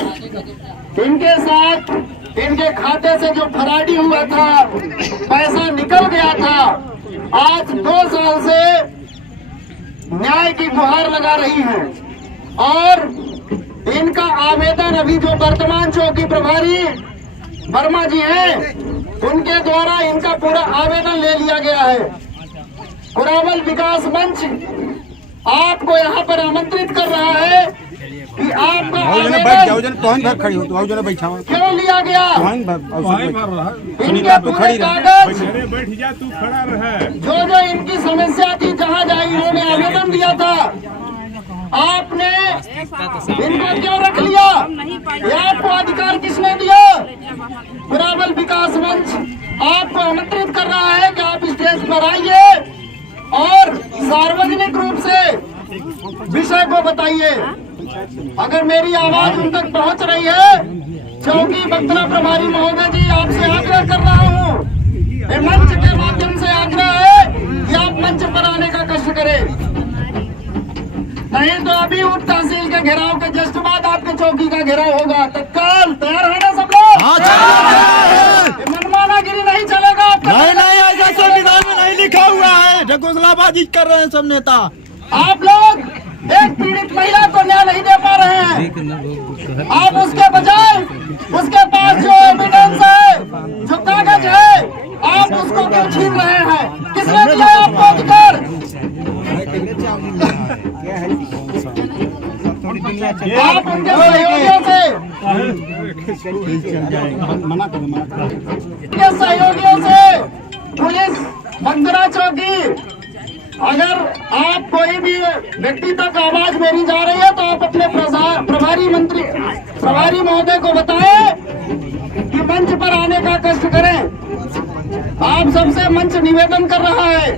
इनके साथ इनके खाते से जो फराडी हुआ था, पैसा निकल गया था, आज 2 साल से न्याय की गुहार लगा रही हैं और इनका आवेदन अभी जो वर्तमान चौकी प्रभारी वर्मा जी हैं उनके द्वारा इनका पूरा आवेदन ले लिया गया है। कुरावल विकास मंच आपको यहाँ पर आमंत्रित कर रहा है कि आपका आवेदन क्यों लिया गया, इनके पूरे कागज जो इनकी समस्या थी, जहाँ जहाँ इन्होंने आवेदन दिया था, आपने इनको क्यों रख लिया? ये आपको अधिकार किसने दिया? कुरावल विकास मंच आपको आमंत्रित कर रहा है कि आप स्टेज पर आइए और सार्वजनिक रूप से विषय को बताइए। अगर मेरी आवाज उन तक पहुंच रही है, चौकी बक्तरा प्रभारी महोदय जी, आपसे आग्रह कर रहा हूं, मंच के माध्यम से आग्रह है कि आप मंच पर आने का कष्ट करें, नहीं तो अभी उप तहसील के घेराव के जस्ट बाद आपके चौकी का घेराव होगा। तत्काल तैयार है ना सब लोग? मनमानागिरी नहीं चलेगा। नहीं, ऐसा संविधान में नहीं लिखा हुआ है, ढकोसलाबाजी कर रहे हैं सब नेता। आप लोग एक पीड़ित महिला को न्याय नहीं दे पा रहे हैं, आप उसके बजाय उसके पास जो एविडेंस है, जो कागज है, आप उसको क्यों छीन रहे हैं? किसने दिया आपको अधिकार? आप उनके सहयोगियों से पुलिस बक्तरा चौकी, अगर आप कोई भी व्यक्ति तक आवाज मेरी जा रही है तो आप अपने प्रभारी महोदय को बताएं कि मंच पर आने का कष्ट करें। आप सबसे मंच निवेदन कर रहा है।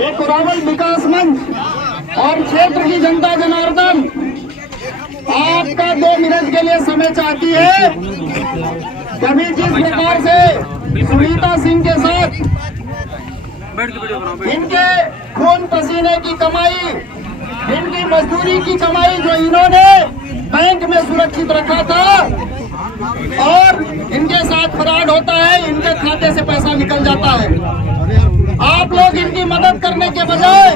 एक कुरावल विकास मंच और क्षेत्र की जनता जनार्दन आपका 2 मिनट के लिए समय चाहती है। कभी जिस प्रकार से सुनीता सिंह के साथ इनके खून पसीने की कमाई, इनकी मजदूरी की कमाई जो इन्होंने बैंक में सुरक्षित रखा था और इनके साथ फ्रॉड होता है, इनके खाते से पैसा निकल जाता है। आप लोग इनकी मदद करने के बजाय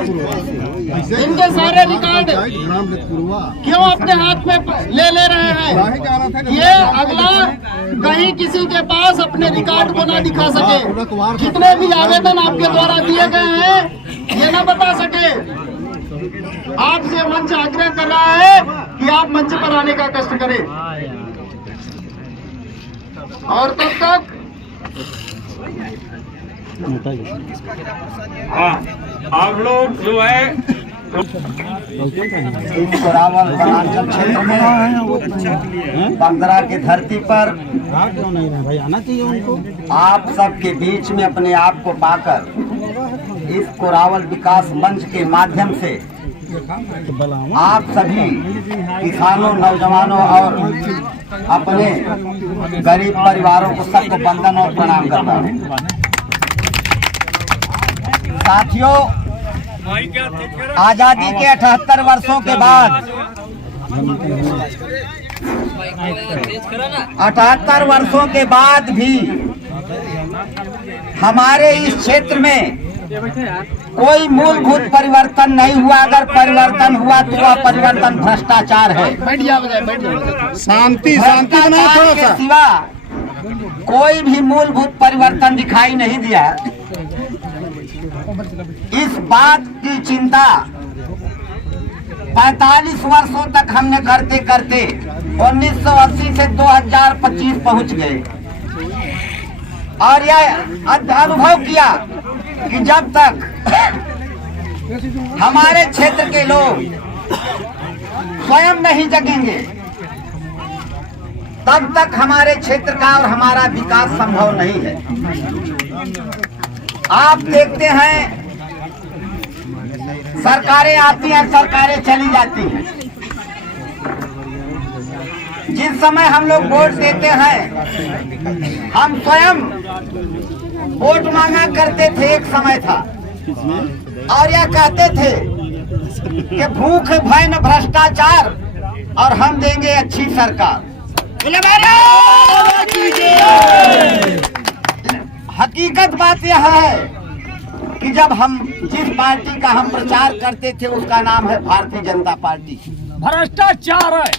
इनके सारे रिकॉर्ड क्यों अपने हाथ में ले रहे हैं? ये अगला कहीं किसी के पास अपने रिकॉर्ड को ना दिखा सके, जितने भी आवेदन आपके द्वारा दिए गए हैं ये ना बता सके। आपसे मंच आग्रह कर रहा है कि आप मंच पर आने का कष्ट करें और तब तक आप लोग जो है इस कुरावल वनांचल क्षेत्र में बक्तरा की धरती पर आप सबके बीच में अपने आप को पाकर इस कुरावल विकास मंच के माध्यम से आप सभी किसानों, नौजवानों और अपने गरीब परिवारों को सबको वंदन और प्रणाम करता हूँ। साथियों, आजादी के 78 वर्षों के बाद 78 वर्षों के बाद भी हमारे इस क्षेत्र में कोई मूलभूत परिवर्तन नहीं हुआ। अगर परिवर्तन हुआ तो वह परिवर्तन भ्रष्टाचार है। शांति के सिवा कोई भी मूलभूत परिवर्तन दिखाई नहीं दिया। इस बात की चिंता 45 वर्षों तक हमने करते करते 1980 से 2025 पहुंच गए और यह अनुभव किया कि जब तक हमारे क्षेत्र के लोग स्वयं नहीं जगेंगे तब तक हमारे क्षेत्र का और हमारा विकास संभव नहीं है। आप देखते हैं सरकारें आती हैं, सरकारें चली जाती हैं, जिस समय हम लोग वोट देते हैं, हम स्वयं वोट मांगा करते थे। एक समय था और यह कहते थे कि भूख भय न भ्रष्टाचार और हम देंगे अच्छी सरकार। हकीकत बात यह है कि जब हम जिस पार्टी का हम प्रचार करते थे उसका नाम है भारतीय जनता पार्टी। भ्रष्टाचार है।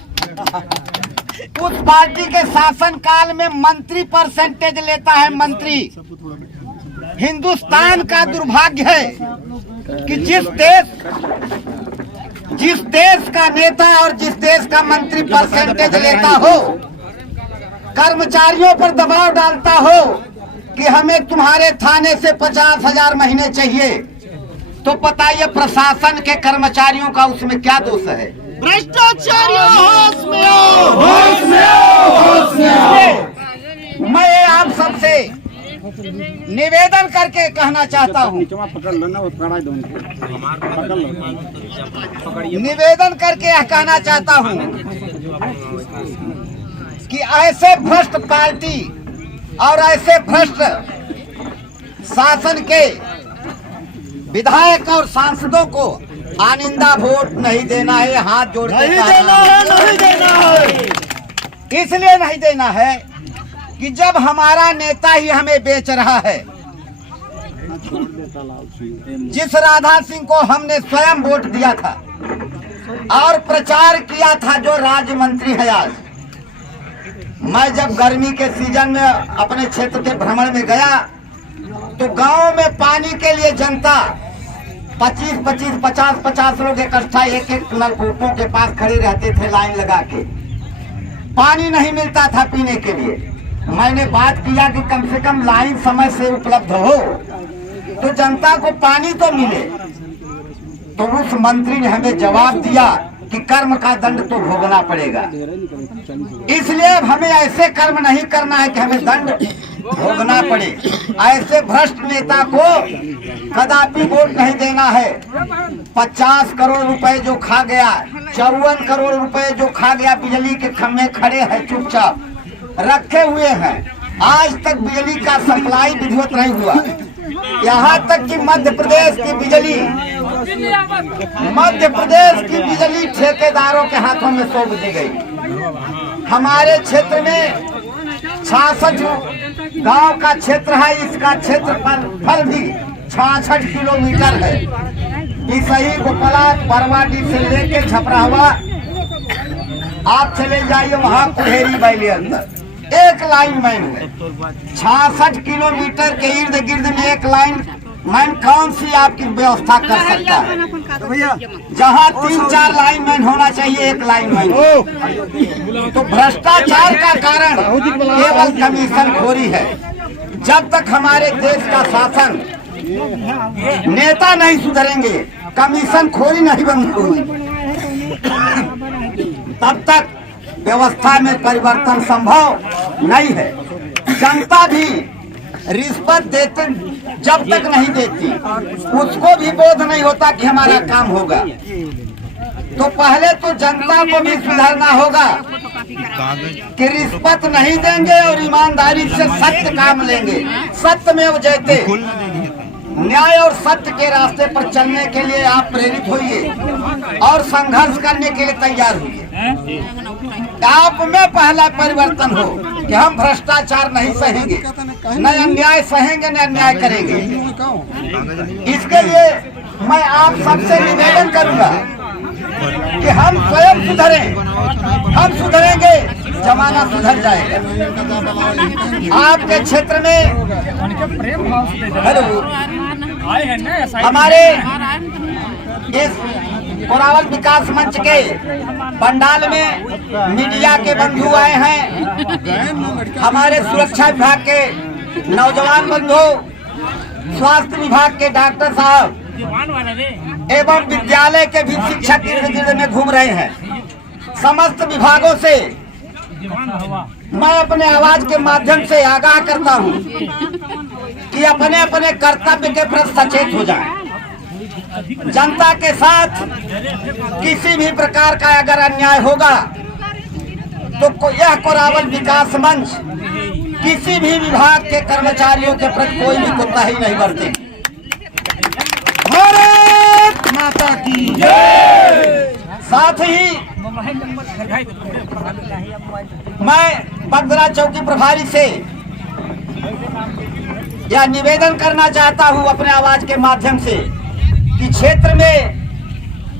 उस पार्टी के शासन काल में मंत्री परसेंटेज लेता है मंत्री। हिंदुस्तान का दुर्भाग्य है कि जिस देश का नेता और जिस देश का मंत्री परसेंटेज लेता हो, कर्मचारियों पर दबाव डालता हो कि हमें तुम्हारे थाने से 50,000 महीने चाहिए, तो बताइए प्रशासन के कर्मचारियों का उसमें क्या दोष है? भ्रष्टाचारियों होश में आओ, होश में आओ, होश में आओ। मैं आप सबसे निवेदन करके कहना चाहता हूँ, निवेदन करके यह कहना चाहता हूँ कि ऐसे भ्रष्ट पार्टी और ऐसे भ्रष्ट शासन के विधायक और सांसदों को आनिंदा वोट नहीं देना है। हाथ जोड़ के नहीं देना है। इसलिए नहीं देना है कि जब हमारा नेता ही हमें बेच रहा है। जिस राधा सिंह को हमने स्वयं वोट दिया था और प्रचार किया था, जो राज्य मंत्री है आज, मैं जब गर्मी के सीजन में अपने क्षेत्र के भ्रमण में गया तो गांव में पानी के लिए जनता 50 लोग इकट्ठा एक नलकूपों के पास खड़े रहते थे लाइन लगा के। पानी नहीं मिलता था पीने के लिए। मैंने बात किया कि कम से कम लाइन समय से उपलब्ध हो तो जनता को पानी तो मिले। तो उस मंत्री ने हमें जवाब दिया कि कर्म का दंड तो भोगना पड़ेगा। इसलिए अब हमें ऐसे कर्म नहीं करना है कि हमें दंड भोगना पड़े। ऐसे भ्रष्ट नेता को कदापि वोट नहीं देना है। 50 करोड़ रुपए जो खा गया, 54 करोड़ रुपए जो खा गया, बिजली के खम्भे खड़े हैं चुपचाप रखे हुए हैं। आज तक बिजली का सप्लाई विधिवत नहीं हुआ। यहाँ तक कि मध्य प्रदेश की बिजली ठेकेदारों के हाथों में सौंप दी गई। हमारे क्षेत्र में 66 गांव का क्षेत्र है। इसका क्षेत्रफल भी 66 किलोमीटर है। बिसही गोपला परवाडी से लेके छपरावा आप चले जाइए, वहाँ कुहेरी बैली अंदर एक लाइन मैन है। 66 किलोमीटर के इर्द गिर्द में एक लाइन मैन कौन सी आपकी व्यवस्था कर सकता है? जहाँ 3-4 लाइन मैन होना चाहिए, एक लाइन मैन। तो भ्रष्टाचार का कारण केवल कमीशन खोरी है। जब तक हमारे देश का शासन नेता नहीं सुधरेंगे, कमीशन खोरी नहीं बंद होगी, तब तक व्यवस्था में परिवर्तन संभव नहीं है। जनता भी रिश्वत देते जब तक नहीं देती, उसको भी बोध नहीं होता कि हमारा काम होगा। तो पहले तो जनता को भी सुधारना होगा कि रिश्वत नहीं देंगे और ईमानदारी से सत्य काम लेंगे। सत्यमेव जयते, न्याय और सत्य के रास्ते पर चलने के लिए आप प्रेरित होइए और संघर्ष करने के लिए तैयार होइए। आप में पहला परिवर्तन हो कि हम भ्रष्टाचार नहीं सहेंगे, न अन्याय सहेंगे, न अन्याय करेंगे। इसके लिए मैं आप सबसे निवेदन करूंगा कि हम स्वयं सुधरें। हम सुधरेंगे, जमाना सुधर जाएगा। आपके क्षेत्र में हमारे इस कोरावल विकास मंच के पंडाल में मीडिया के बंधु आए हैं। हमारे सुरक्षा विभाग के नौजवान बंधु, स्वास्थ्य विभाग के डॉक्टर साहब एवं विद्यालय के भी शिक्षक इर्द गिर्द में घूम रहे हैं। समस्त विभागों से मैं अपने आवाज के माध्यम से आगाह करता हूं कि अपने अपने कर्तव्य के प्रति सचेत हो जाएं। जनता के साथ किसी भी प्रकार का अगर अन्याय होगा तो यह कोरावल विकास मंच किसी भी विभाग के कर्मचारियों के प्रति कोई भी कोताही नहीं बरते। भारत माता की जय। साथ ही मैं बगदरा चौकी प्रभारी से यह निवेदन करना चाहता हूं अपने आवाज के माध्यम से कि क्षेत्र में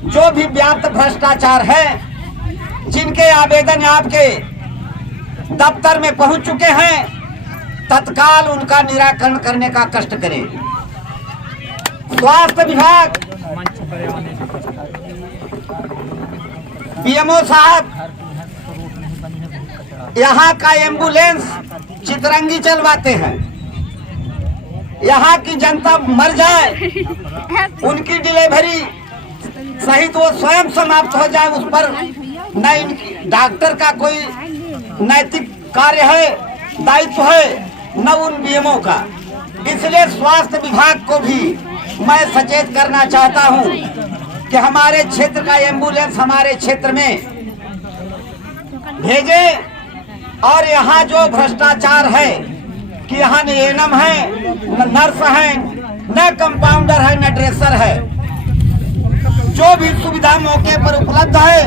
जो भी व्याप्त भ्रष्टाचार है, जिनके आवेदन आपके दफ्तर में पहुंच चुके हैं, तत्काल उनका निराकरण करने का कष्ट करें। स्वास्थ्य विभाग, पीएमओ साहब यहाँ का एम्बुलेंस चितरंगी चलवाते हैं। यहाँ की जनता मर जाए, उनकी डिलीवरी सहित वो स्वयं समाप्त हो जाए, उस पर न डॉक्टर का कोई नैतिक कार्य है, दायित्व है, न उन बीएमओ का। इसलिए स्वास्थ्य विभाग को भी मैं सचेत करना चाहता हूं कि हमारे क्षेत्र का एम्बुलेंस हमारे क्षेत्र में भेजे। और यहाँ जो भ्रष्टाचार है कि यहाँ न एएनएम है, न नर्स है, न कंपाउंडर है, न ड्रेसर है, जो भी सुविधा मौके पर उपलब्ध है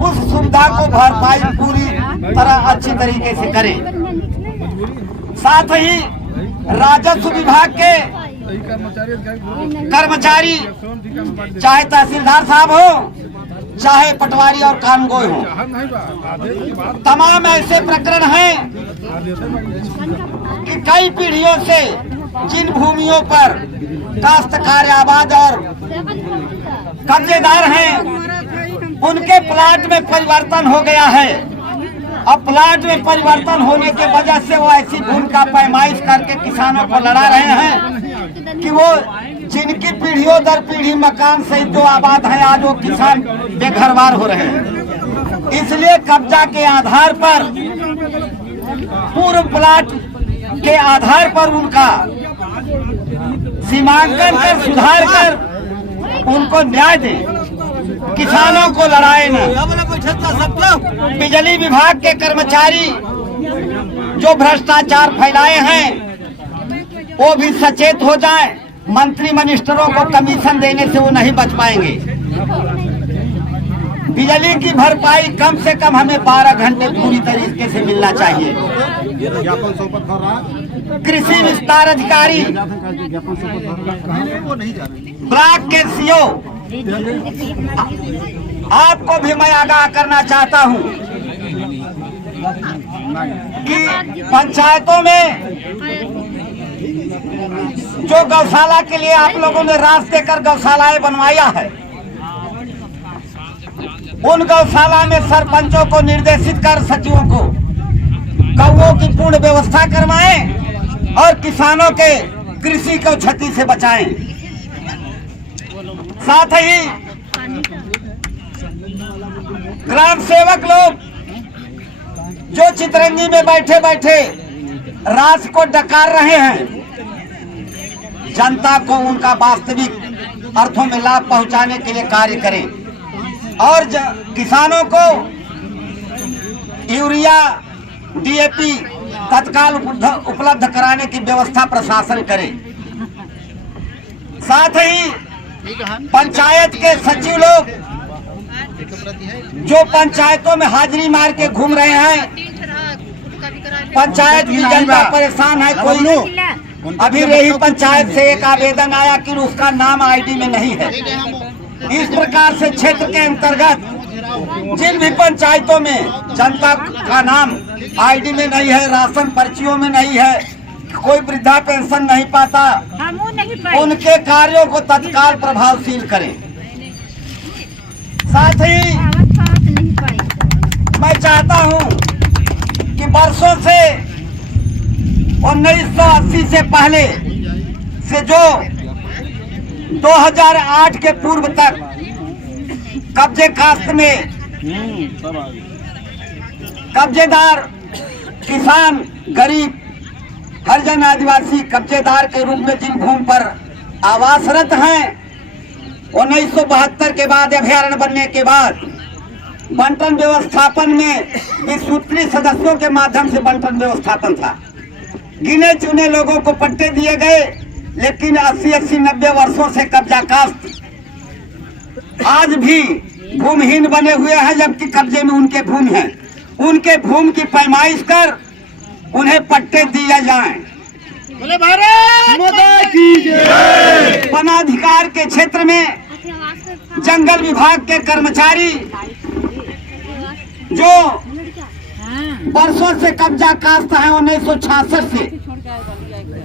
उस सुविधा को भरपाई पूरी तरह अच्छी तरीके से करें। साथ ही राजस्व विभाग के कर्मचारी, चाहे तहसीलदार साहब हो, चाहे पटवारी और कानगोई हो, तमाम ऐसे प्रकरण हैं कि कई पीढ़ियों से जिन भूमियों पर काश्तकार आबाद और कब्जेदार हैं, उनके प्लाट में परिवर्तन हो गया है। अब प्लाट में परिवर्तन होने के वजह से वो ऐसी भूमि का पैमाइश करके किसानों को लड़ा रहे हैं कि वो जिनकी पीढ़ियों दर पीढ़ी मकान सहित जो आबाद है, आज वो किसान बेघरवार हो रहे हैं। इसलिए कब्जा के आधार पर, पूर्व प्लाट के आधार पर उनका सीमांकन कर, सुधार कर उनको न्याय दें, किसानों को लड़ाए न। बिजली विभाग के कर्मचारी जो भ्रष्टाचार फैलाए हैं वो भी सचेत हो जाए। मंत्री मिनिस्टरों को कमीशन देने से वो नहीं बच पाएंगे। बिजली की भरपाई कम से कम हमें 12 घंटे पूरी तरीके से मिलना चाहिए। कृषि विस्तार अधिकारी, ब्लॉक के सीओ, आपको भी मैं आगाह करना चाहता हूं कि पंचायतों में जो गौशाला के लिए आप लोगों ने रास्ते कर गौशालाएं बनवाया है, उन गौशाला में सरपंचों को निर्देशित कर सचिवों को गौओं की पूर्ण व्यवस्था करवाएं और किसानों के कृषि को क्षति से बचाएं। साथ ही ग्राम सेवक लोग जो चितरंगी में बैठे बैठे राज को डकार रहे हैं, जनता को उनका वास्तविक अर्थों में लाभ पहुंचाने के लिए कार्य करें और किसानों को यूरिया, डीएपी तत्काल उपलब्ध कराने की व्यवस्था प्रशासन करे। साथ ही पंचायत के सचिव लोग जो पंचायतों में हाजिरी मार के घूम रहे हैं, पंचायत की जनता परेशान है। कोई अभी रही पंचायत से एक आवेदन आया कि उसका नाम आईडी में नहीं है। इस प्रकार से क्षेत्र के अंतर्गत जिन भी पंचायतों में जनता का नाम आईडी में नहीं है, राशन पर्चियों में नहीं है, कोई वृद्धा पेंशन नहीं पाता, उनके कार्यों को तत्काल प्रभावशील करें। साथ ही मैं चाहता हूं कि वर्षों से 1980 से पहले से जो 2008 के पूर्व तक कब्जे कास्ट में कब्जेदार किसान, गरीब, हरिजन, आदिवासी कब्जेदार के रूप में जिन भूमि पर आवासरत हैं, 1972 के बाद अभयारण्य बनने के बाद बंटन व्यवस्थापन में 20 सूत्री सदस्यों के माध्यम से बंटन व्यवस्थापन था। गिने चुने लोगों को पट्टे दिए गए, लेकिन 80-90 वर्षों से कब्जा कास्ट आज भी भूमिहीन बने हुए हैं, जबकि कब्जे में उनके भूमि है। उनके भूमि की पैमाइश कर उन्हें पट्टे दिए जाएं। बोले भारत माता की जय। वनाधिकार के क्षेत्र में जंगल विभाग के कर्मचारी जो वर्षों से कब्जा कास्ट है 1966 से,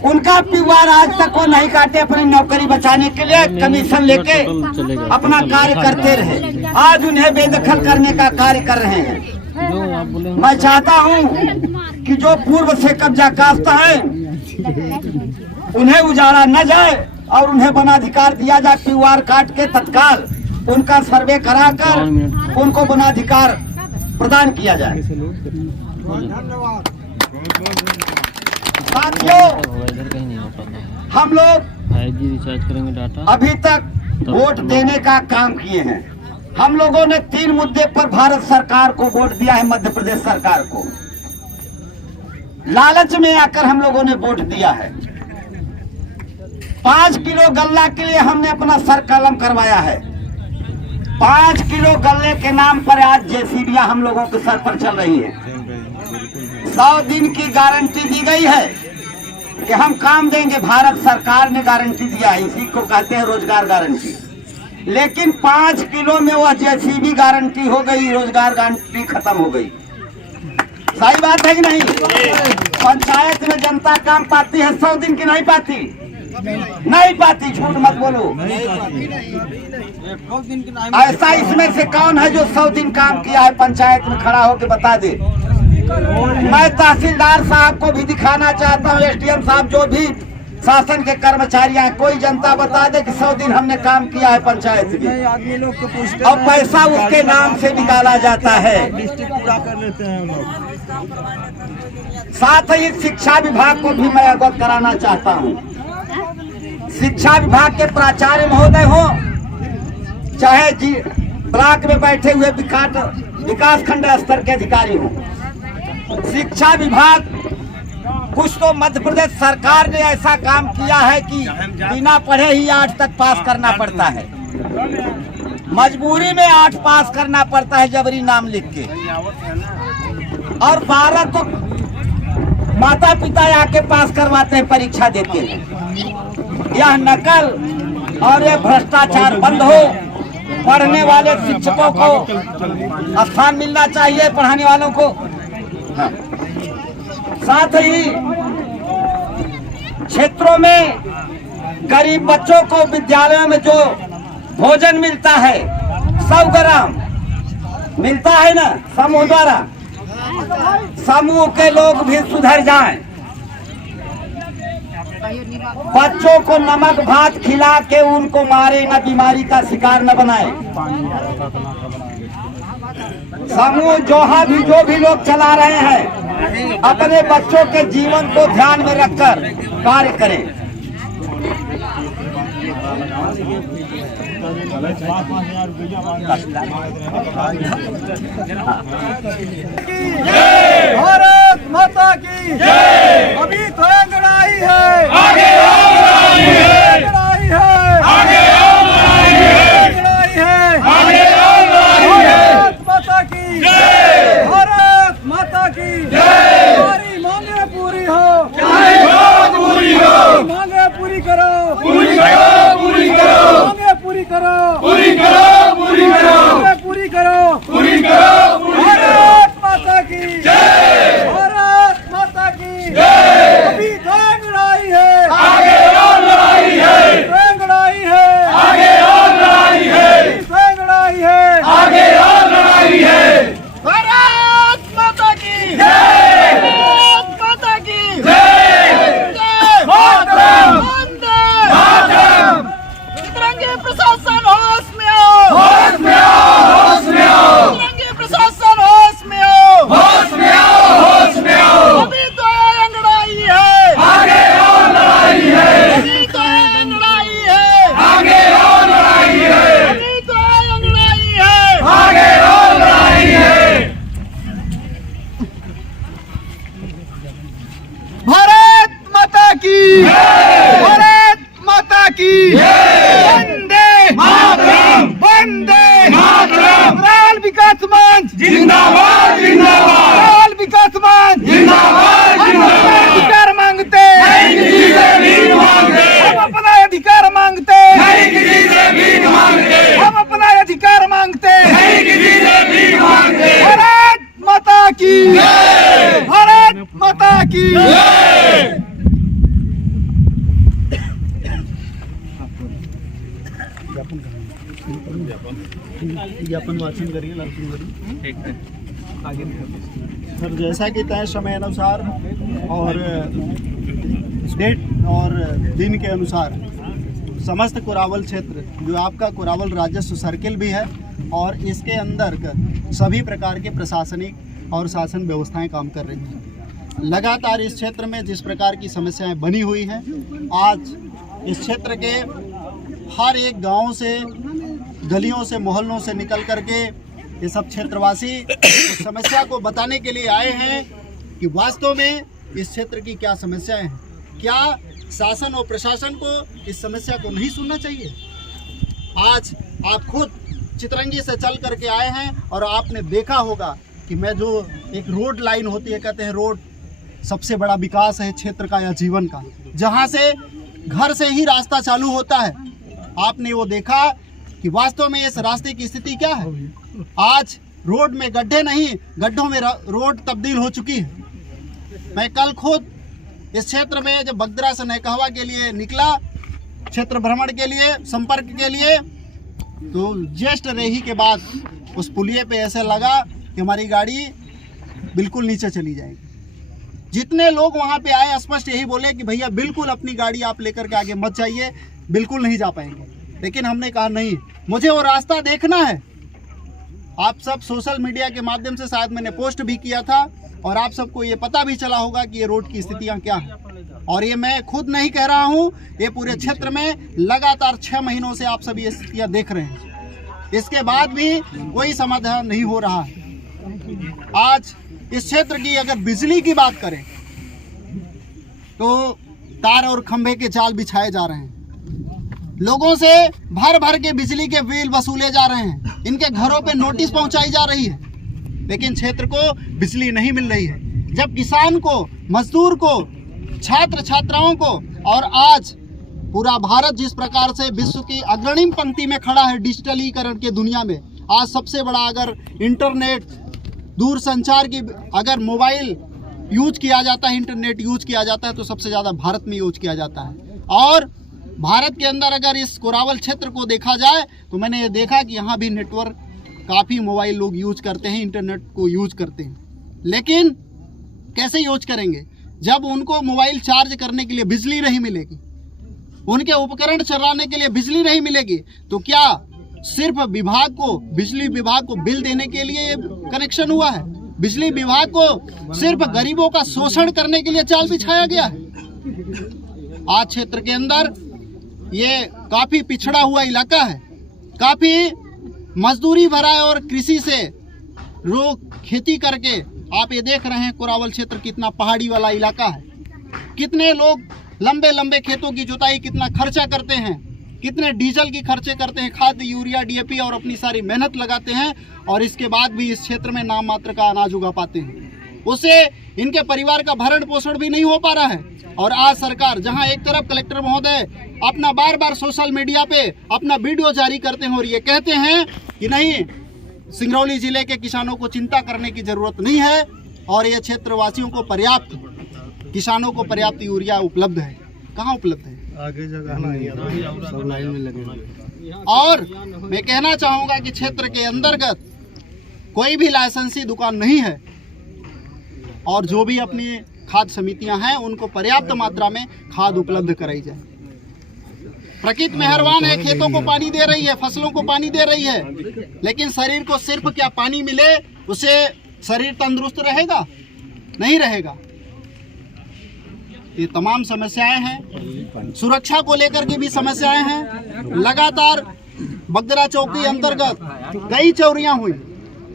उनका पीवार आज तक वो नहीं काटे। अपनी नौकरी बचाने के लिए कमीशन लेके अपना कार्य करते रहे, आज उन्हें बेदखल करने का कार्य कर रहे हैं। मैं चाहता हूं कि जो पूर्व से कब्जा कास्ट है उन्हें उजाड़ा न जाए और उन्हें वनाधिकार दिया जाए। पीवार काट के तत्काल उनका सर्वे कराकर उनको वनाधिकार प्रदान किया जाए। साथियों, हम लोग अभी तक वोट देने का काम किए हैं। हम लोगों ने 3 मुद्दे पर भारत सरकार को वोट दिया है, मध्य प्रदेश सरकार को। लालच में आकर हम लोगों ने वोट दिया है। 5 किलो गल्ला के लिए हमने अपना सर कलम करवाया है। 5 किलो गल्ले के नाम पर आज जेसीबियां हम लोगों के सर पर चल रही हैं। 100 दिन की गारंटी दी गई है कि हम काम देंगे। भारत सरकार ने गारंटी दिया है, इसी को कहते हैं रोजगार गारंटी। लेकिन 5 किलो में वह जेसीबी गारंटी हो गई, रोजगार गारंटी खत्म हो गई। सही बात है कि नहीं? पंचायत में जनता काम पाती है 100 दिन की? नहीं पाती, नहीं पाती। झूठ मत बोलो। ऐसा इसमें से कौन है जो 100 दिन काम किया है? पंचायत में खड़ा होकर बता दे। मैं तहसीलदार साहब को भी दिखाना चाहता हूँ, एसडीएम साहब, जो भी शासन के कर्मचारी हैं, कोई जनता बता दे कि 100 दिन हमने काम किया है पंचायत में। और पैसा उसके नाम से निकाला जाता है। पूरा कर लेते हैं हम लोग। साथ ही शिक्षा विभाग को भी मैं अवगत कराना चाहता हूँ। शिक्षा विभाग के प्राचार्य महोदय हो, चाहे ब्लॉक में बैठे हुए विकास खंड स्तर के अधिकारी हो, शिक्षा विभाग कुछ तो मध्य प्रदेश सरकार ने ऐसा काम किया है कि बिना पढ़े ही 8 तक पास करना पड़ता है। मजबूरी में 8 पास करना पड़ता है, जबरी नाम लिख के। और 12 तो माता पिता आके पास करवाते हैं, परीक्षा देते हैं। यह नकल और यह भ्रष्टाचार बंद हो। पढ़ने वाले शिक्षकों को स्थान मिलना चाहिए, पढ़ाने वालों को। हाँ। साथ ही क्षेत्रों में गरीब बच्चों को विद्यालयों में जो भोजन मिलता है 100 ग्राम मिलता है ना समूह द्वारा, समूह के लोग भी सुधर जाएं। बच्चों को नमक भात खिला के उनको मारे, न बीमारी का शिकार न बनाए। समूह जो भी लोग चला रहे हैं, अपने बच्चों के जीवन को ध्यान में रखकर कार्य करें। भारत माता की जय। अभी तो लड़ाई है, आगे लड़ाई है, लड़ाई है, आगे लड़ाई है, लड़ाई है, आगे लड़ाई है। भारत माता की जय, भारत माता की जय। हमारी मांगे पूरी हो, चाहे जो पूरी हो, मांगे पूरी करो, पूरी करो, पूरी करो, मांगे पूरी करो, पूरी करो, पूरी करो, मांगे पूरी करो, पूरी करो। भारत माता की जय, भारत माता की जय। अभी तो लड़ाई है, आगे और लड़ाई जिंदाबाद जिंदाबाद बाल विकास मंच जिंदाबाद हम अपना अधिकार मांगते नहीं किसी से भीख मांगते हम अपना अधिकार मांगते नहीं किसी से भीख मांगते हम अपना अधिकार मांगते नहीं किसी से भीख मांगते भारत माता की भारत माता की ज्ञापन वाचन करिए आगे सर। जैसा कि तय समय अनुसार और डेट और दिन के अनुसार समस्त कुरावल क्षेत्र जो आपका कुरावल राजस्व सर्किल भी है और इसके अंदर सभी प्रकार के प्रशासनिक और शासन व्यवस्थाएं काम कर रही हैं। लगातार इस क्षेत्र में जिस प्रकार की समस्याएं बनी हुई हैं, आज इस क्षेत्र के हर एक गांव से, गलियों से, मोहल्लों से निकल करके ये सब क्षेत्रवासी उस समस्या को बताने के लिए आए हैं कि वास्तव में इस क्षेत्र की क्या समस्याएं हैं। क्या शासन और प्रशासन को इस समस्या को नहीं सुनना चाहिए? आज आप खुद चितरंगी से चल करके आए हैं और आपने देखा होगा कि मैं जो एक रोड लाइन होती है, कहते हैं रोड सबसे बड़ा विकास है क्षेत्र का या जीवन का, जहां से घर से ही रास्ता चालू होता है। आपने वो देखा कि वास्तव में इस रास्ते की स्थिति क्या है। आज रोड में गड्ढे नहीं, गड्ढों में रोड तब्दील हो चुकी है। मैं कल खुद इस क्षेत्र में जब बगदरा से नैकहवा के लिए निकला, क्षेत्र भ्रमण के लिए, संपर्क के लिए, तो जस्ट रेही के बाद उस पुलिये पे ऐसे लगा कि हमारी गाड़ी बिल्कुल नीचे चली जाएगी। जितने लोग वहां पे आए स्पष्ट यही बोले कि भैया बिल्कुल अपनी गाड़ी आप लेकर के आगे मत जाइए, बिल्कुल नहीं जा पाएंगे। लेकिन हमने कहा नहीं, मुझे वो रास्ता देखना है। आप सब सोशल मीडिया के माध्यम से शायद मैंने पोस्ट भी किया था और आप सबको ये पता भी चला होगा कि ये रोड की स्थितियां क्या हैं। और ये मैं खुद नहीं कह रहा हूं, ये पूरे क्षेत्र में लगातार 6 महीनों से आप सब ये स्थितियां देख रहे हैं। इसके बाद भी कोई समाधान नहीं हो रहा है। आज इस क्षेत्र की अगर बिजली की बात करें तो तार और खंभे के जाल बिछाए जा रहे हैं, लोगों से भर भर के बिजली के बिल वसूले जा रहे हैं, इनके घरों पे नोटिस पहुंचाई जा रही है, लेकिन क्षेत्र को बिजली नहीं मिल रही है। जब किसान को, मजदूर को, छात्र छात्राओं को, और आज पूरा भारत जिस प्रकार से विश्व की अग्रणी पंक्ति में खड़ा है डिजिटलीकरण के दुनिया में, आज सबसे बड़ा अगर इंटरनेट, दूर संचार की, अगर मोबाइल यूज किया जाता है, इंटरनेट यूज किया जाता है, तो सबसे ज़्यादा भारत में यूज किया जाता है। और भारत के अंदर अगर इस कुरावल क्षेत्र को देखा जाए तो मैंने ये देखा कि यहाँ भी नेटवर्क काफ़ी मोबाइल लोग यूज करते हैं, इंटरनेट को यूज करते हैं। लेकिन कैसे यूज करेंगे जब उनको मोबाइल चार्ज करने के लिए बिजली नहीं मिलेगी, उनके उपकरण चलाने के लिए बिजली नहीं मिलेगी, तो क्या सिर्फ विभाग को, बिजली विभाग को बिल देने के लिए कनेक्शन हुआ है? बिजली विभाग को सिर्फ गरीबों का शोषण करने के लिए जाल बिछाया गया है? आज क्षेत्र के अंदर ये काफी पिछड़ा हुआ इलाका है, काफी मजदूरी भरा है और कृषि से लोग खेती करके, आप ये देख रहे हैं कुरावल क्षेत्र कितना पहाड़ी वाला इलाका है, कितने लोग लंबे लंबे खेतों की जुताई कितना खर्चा करते हैं, कितने डीजल की खर्चे करते हैं, खाद, यूरिया, डीएपी और अपनी सारी मेहनत लगाते हैं, और इसके बाद भी इस क्षेत्र में नाम मात्र का अनाज उगा पाते हैं। उससे इनके परिवार का भरण पोषण भी नहीं हो पा रहा है। और आज सरकार, जहां एक तरफ कलेक्टर महोदय अपना बार बार सोशल मीडिया पे अपना वीडियो जारी करते हैं और ये कहते हैं कि नहीं, सिंगरौली जिले के किसानों को चिंता करने की जरूरत नहीं है और ये क्षेत्रवासियों को पर्याप्त, किसानों को पर्याप्त यूरिया उपलब्ध है। कहाँ उपलब्ध है? आगे जगह नहीं है, सब लाइन में लगे। और मैं कहना चाहूंगा कि क्षेत्र के अंतर्गत कोई भी लाइसेंसी दुकान नहीं है और जो भी अपनी खाद समितियां हैं उनको पर्याप्त मात्रा में खाद उपलब्ध कराई जाए। प्रकृति मेहरबान है, खेतों को पानी दे रही है, फसलों को पानी दे रही है, लेकिन शरीर को सिर्फ क्या पानी मिले उससे शरीर तंदुरुस्त रहेगा? नहीं रहेगा। ये तमाम समस्याएं हैं। सुरक्षा को लेकर के भी समस्याएं हैं। लगातार बगदरा चौकी अंतर्गत कई चोरियां हुई,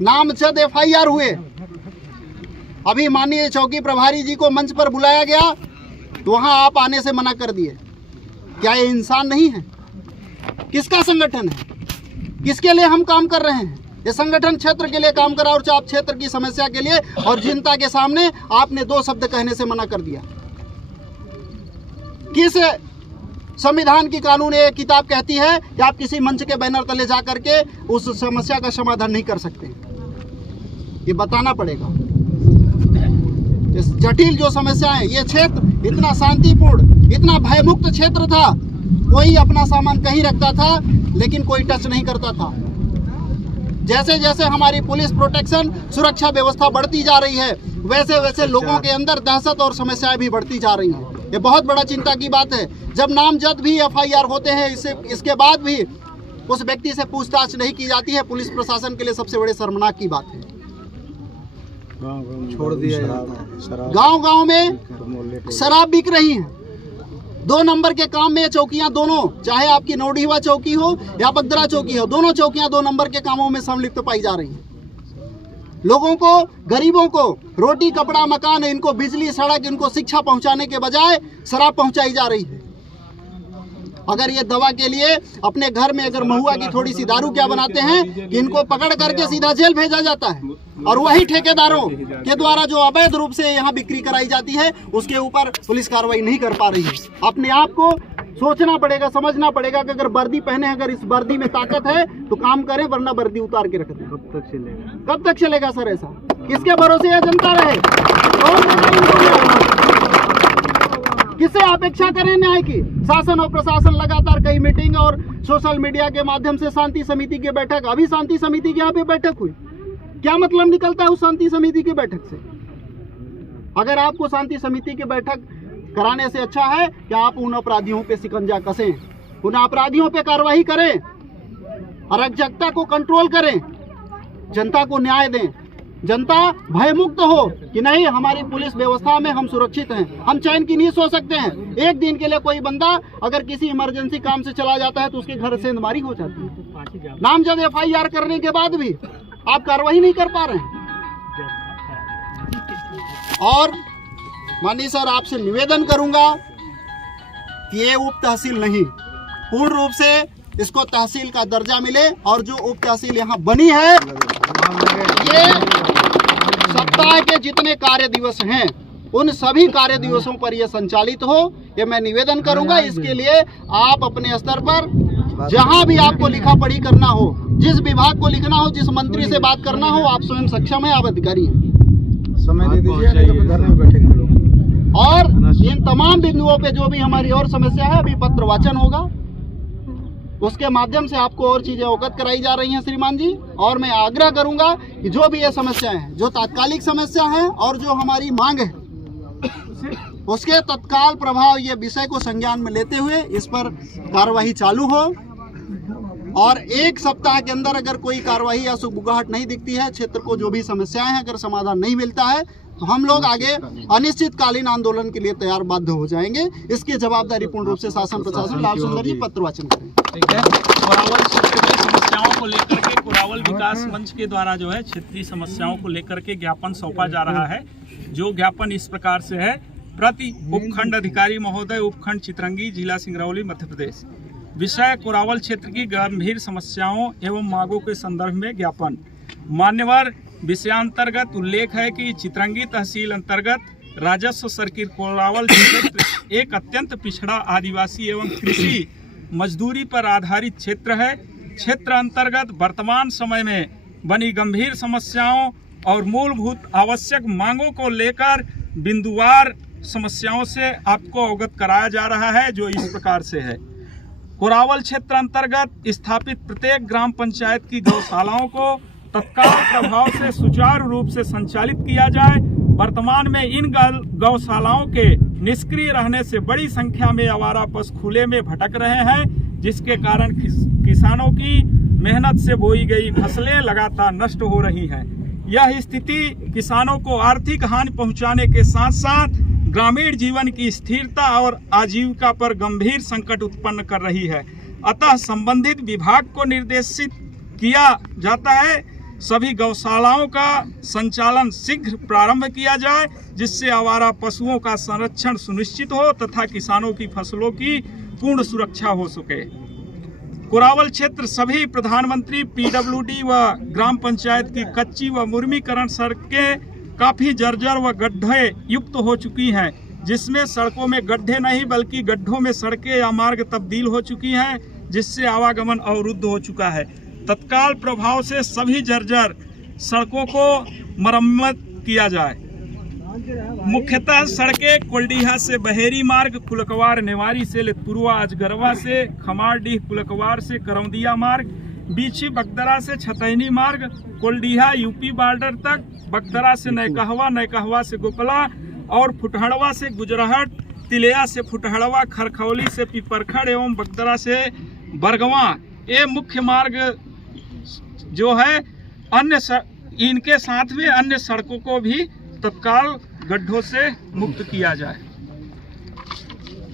नामजद FIR हुए। अभी माननीय चौकी प्रभारी जी को मंच पर बुलाया गया तो वहां आप आने से मना कर दिए। क्या ये इंसान नहीं है? किसका संगठन है? किसके लिए हम काम कर रहे हैं? ये संगठन क्षेत्र के लिए काम करा और आप क्षेत्र की समस्या के लिए और जनता के सामने आपने 2 शब्द कहने से मना कर दिया। किस संविधान की कानून ये किताब कहती है कि आप किसी मंच के बैनर तले जा करके उस समस्या का समाधान नहीं कर सकते? ये बताना पड़ेगा। इस जटिल जो समस्या है, ये क्षेत्र इतना शांतिपूर्ण, इतना भयमुक्त क्षेत्र था, कोई अपना सामान कहीं रखता था लेकिन कोई टच नहीं करता था। जैसे जैसे हमारी पुलिस प्रोटेक्शन सुरक्षा व्यवस्था बढ़ती जा रही है, वैसे वैसे लोगों के अंदर दहशत और समस्याएं भी बढ़ती जा रही हैं। ये बहुत बड़ा चिंता की बात है। जब नामजद भी FIR होते हैं, इसके बाद भी उस व्यक्ति से पूछताछ नहीं की जाती है, पुलिस प्रशासन के लिए सबसे बड़े शर्मनाक की बात है। छोड़ दिया जाता है। गांव में शराब बिक रही है। 2 नंबर के काम में ये चौकियां दोनों, चाहे आपकी नौडीवा चौकी हो या बगदरा चौकी हो, दोनों चौकियां 2 नंबर के कामों में संलिप्त पाई जा रही हैं। लोगों को, गरीबों को रोटी, कपड़ा, मकान, इनको बिजली, सड़क, इनको शिक्षा पहुंचाने के बजाय शराब पहुंचाई जा रही है। अगर ये दवा के लिए अपने घर में अगर महुआ की थोड़ी सी दारू क्या बनाते हैं कि इनको पकड़ करके सीधा जेल भेजा जाता है, और वही ठेकेदारों के द्वारा जो अवैध रूप से यहाँ बिक्री कराई जाती है उसके ऊपर पुलिस कार्रवाई नहीं कर पा रही है। अपने आप को सोचना पड़ेगा, समझना पड़ेगा कि अगर वर्दी पहने, अगर इस वर्दी में ताकत है तो काम करें, वरना वर्दी उतार के रख दें। कब तक चलेगा सर ऐसा? किसके भरोसे यह जनता रहे? किससे अपेक्षा करें न्याय की? शासन और प्रशासन लगातार कई मीटिंग और सोशल मीडिया के माध्यम से शांति समिति की बैठक, अभी शांति समिति की यहाँ पे बैठक हुई, क्या मतलब निकलता है उस शांति समिति की बैठक से? अगर आपको शांति समिति की बैठक कराने से अच्छा है कि आप उन अपराधियों पे शिकंजा कसें, उन अपराधियों पे कार्रवाई करें, अराजकता को कंट्रोल करें, जनता को न्याय दें, जनता भयमुक्त हो कि नहीं हमारी पुलिस व्यवस्था में हम सुरक्षित हैं, हम चैन की नींद सो सकते हैं। एक दिन के लिए कोई बंदा अगर किसी इमरजेंसी काम से चला जाता है तो उसके घर सेंधमारी हो जाती है। नामजद FIR करने के बाद भी आप कार्रवाई नहीं कर पा रहे हैं। और माननीय सर, आपसे निवेदन करूंगा कि ये उप तहसील नहीं, पूर्ण रूप से इसको तहसील का दर्जा मिले, और जो उप तहसील यहाँ बनी है, ये सप्ताह के जितने कार्य दिवस हैं उन सभी कार्य दिवसों पर यह संचालित हो, ये मैं निवेदन करूंगा। इसके लिए आप अपने स्तर पर जहां भी आपको लिखा पढ़ी करना हो, जिस विभाग को लिखना हो, जिस मंत्री से बात करना हो, आप स्वयं सक्षम है, आप अधिकारी हैं। समय दे दीजिए, घर में बैठेंगे लोग। और इन तमाम बिंदुओं पे जो भी हमारी और समस्या है, अभी पत्र वाचन होगा, उसके माध्यम से आपको और चीजें अवगत कराई जा रही हैं श्रीमान जी। और मैं आग्रह करूंगा कि जो भी ये समस्याएं हैं, जो तात्कालिक समस्या है और जो हमारी मांग है, उसके तत्काल प्रभाव ये विषय को संज्ञान में लेते हुए इस पर कार्रवाई चालू हो। और 1 सप्ताह के अंदर अगर कोई कार्रवाई या सुगबुगाहट नहीं दिखती है, क्षेत्र को जो भी समस्याएं हैं, अगर समाधान नहीं मिलता है, तो हम लोग आगे अनिश्चितकालीन आंदोलन के लिए तैयार बाध्य हो जाएंगे। इसकी जवाबदारी पूर्ण रूप से शासन प्रशासन लाल सुंदर जी पत्र वाचन करें। ठीक है। कोरावल क्षेत्र की समस्याओं को लेकर के कोरावल विकास मंच के द्वारा जो है क्षेत्रीय समस्याओं को लेकर के ज्ञापन सौंपा जा रहा है। जो ज्ञापन इस प्रकार से है: प्रति उपखंड अधिकारी महोदय, उपखंड चित्रंगी, जिला सिंगरौली, मध्य प्रदेश। विषय: कोरावल क्षेत्र की गंभीर समस्याओं एवं मांगों के संदर्भ में ज्ञापन। मान्यवर, विषयांतर्गत उल्लेख है कि चित्रंगी तहसील अंतर्गत राजस्व सर्किल कोरावल क्षेत्र एक अत्यंत पिछड़ा आदिवासी एवं कृषि मजदूरी पर आधारित क्षेत्र है। क्षेत्र अंतर्गत वर्तमान समय में बनी गंभीर समस्याओं और मूलभूत आवश्यक मांगों को लेकर बिंदुवार समस्याओं से आपको अवगत कराया जा रहा है, जो इस प्रकार से है। कोरावल क्षेत्र अंतर्गत स्थापित प्रत्येक ग्राम पंचायत की गौशालाओं को तत्काल प्रभाव से सुचारू रूप से संचालित किया जाए। वर्तमान में इन गौशालाओं के निष्क्रिय रहने से बड़ी संख्या में आवारा पशु खुले में भटक रहे हैं, जिसके कारण किसानों की मेहनत से बोई गई फसलें लगातार नष्ट हो रही हैं। यह स्थिति किसानों को आर्थिक हानि पहुंचाने के साथ साथ ग्रामीण जीवन की स्थिरता और आजीविका पर गंभीर संकट उत्पन्न कर रही है। अतः संबंधित विभाग को निर्देशित किया जाता है सभी गौशालाओं का संचालन शीघ्र प्रारंभ किया जाए, जिससे आवारा पशुओं का संरक्षण सुनिश्चित हो तथा किसानों की फसलों की पूर्ण सुरक्षा हो सके। कुरावल क्षेत्र सभी प्रधानमंत्री पीडब्ल्यूडी व ग्राम पंचायत की कच्ची व मुर्मीकरण सड़कें काफी जर्जर व गड्ढे युक्त हो चुकी हैं, जिसमें सड़कों में गड्ढे नहीं बल्कि गड्ढों में सड़कें या मार्ग तब्दील हो चुकी हैं, जिससे आवागमन अवरुद्ध हो चुका है। तत्काल प्रभाव से सभी जर्जर सड़कों को मरम्मत किया जाए। मुख्यतः सड़कें कुलडीहा से बहेरी मार्ग, कुलकवार नेवारी से लेतपुरवा अजगरवा से खमारडीह कुलकवार से करौंदिया मार्ग, बीछी बगदरा से छतैनी मार्ग, कुलडीहा यूपी बॉर्डर तक, बगदरा से नयकहवा, नयकहवा से गोपला और फुटहड़वा से गुजरहट, तिलिया से फुटहड़वा, खरखौली से पिपरखड़ एवं बगदरा से बरगवा, ये मुख्य मार्ग जो है इनके साथ में अन्य सड़कों को भी तत्काल गड्ढों से मुक्त किया जाए।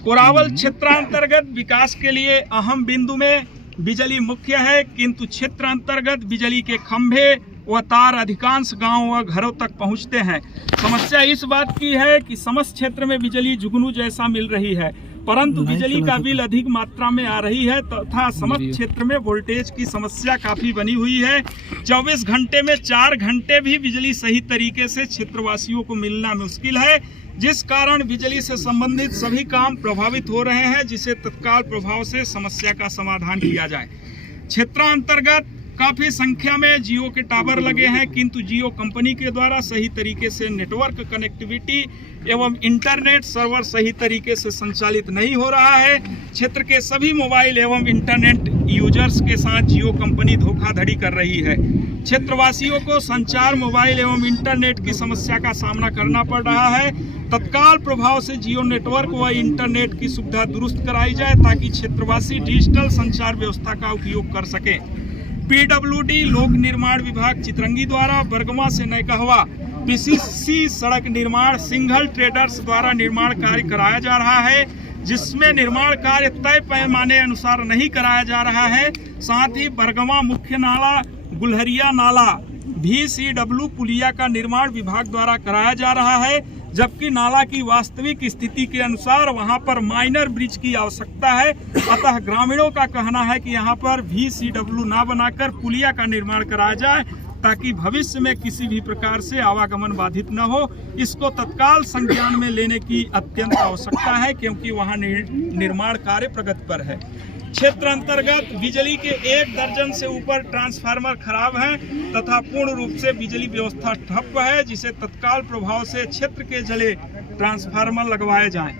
कुरावल क्षेत्रांतर्गत विकास के लिए अहम बिंदु में बिजली मुख्य है, किंतु क्षेत्र अंतर्गत बिजली के खंभे व तार अधिकांश गांव व घरों तक पहुंचते हैं। समस्या इस बात की है कि समस्त क्षेत्र में बिजली जुगनू जैसा मिल रही है, परंतु बिजली का बिल अधिक मात्रा में आ रही है तथा समस्त क्षेत्र में वोल्टेज की समस्या काफी बनी हुई है। 24 घंटे में 4 घंटे भी बिजली सही तरीके से क्षेत्रवासियों को मिलना मुश्किल है, जिस कारण बिजली से संबंधित सभी काम प्रभावित हो रहे हैं, जिसे तत्काल प्रभाव से समस्या का समाधान किया जाए। क्षेत्रांतर्गत काफी संख्या में जियो के टावर लगे हैं, किंतु जियो कंपनी के द्वारा सही तरीके से नेटवर्क कनेक्टिविटी एवं इंटरनेट सर्वर सही तरीके से संचालित नहीं हो रहा है। क्षेत्र के सभी मोबाइल एवं इंटरनेट यूजर्स के साथ जियो कंपनी धोखाधड़ी कर रही है। क्षेत्रवासियों को संचार, मोबाइल एवं इंटरनेट की समस्या का सामना करना पड़ रहा है। तत्काल प्रभाव से जियो नेटवर्क व इंटरनेट की सुविधा दुरुस्त कराई जाए, ताकि क्षेत्रवासी डिजिटल संचार व्यवस्था का उपयोग कर सके। पीडब्ल्यूडी लोक निर्माण विभाग चितरंगी द्वारा बरगवा से नयकहवा पीसीसी सड़क निर्माण सिंघल ट्रेडर्स द्वारा निर्माण कार्य कराया जा रहा है, जिसमें निर्माण कार्य तय पैमाने अनुसार नहीं कराया जा रहा है। साथ ही बरगवा मुख्य नाला, गुलहरिया नाला, VCW पुलिया का निर्माण विभाग द्वारा कराया जा रहा है, जबकि नाला की वास्तविक स्थिति के अनुसार वहां पर माइनर ब्रिज की आवश्यकता है। अतः ग्रामीणों का कहना है कि यहां पर VCW ना बनाकर पुलिया का निर्माण कराया जाए, ताकि भविष्य में किसी भी प्रकार से आवागमन बाधित न हो। इसको तत्काल संज्ञान में लेने की अत्यंत आवश्यकता है, क्योंकि वहां निर्माण कार्य प्रगति पर है। क्षेत्र अंतर्गत बिजली के 1 दर्जन से ऊपर ट्रांसफार्मर खराब हैं तथा पूर्ण रूप से बिजली व्यवस्था ठप है, जिसे तत्काल प्रभाव से क्षेत्र के जले ट्रांसफार्मर लगवाए जाएं।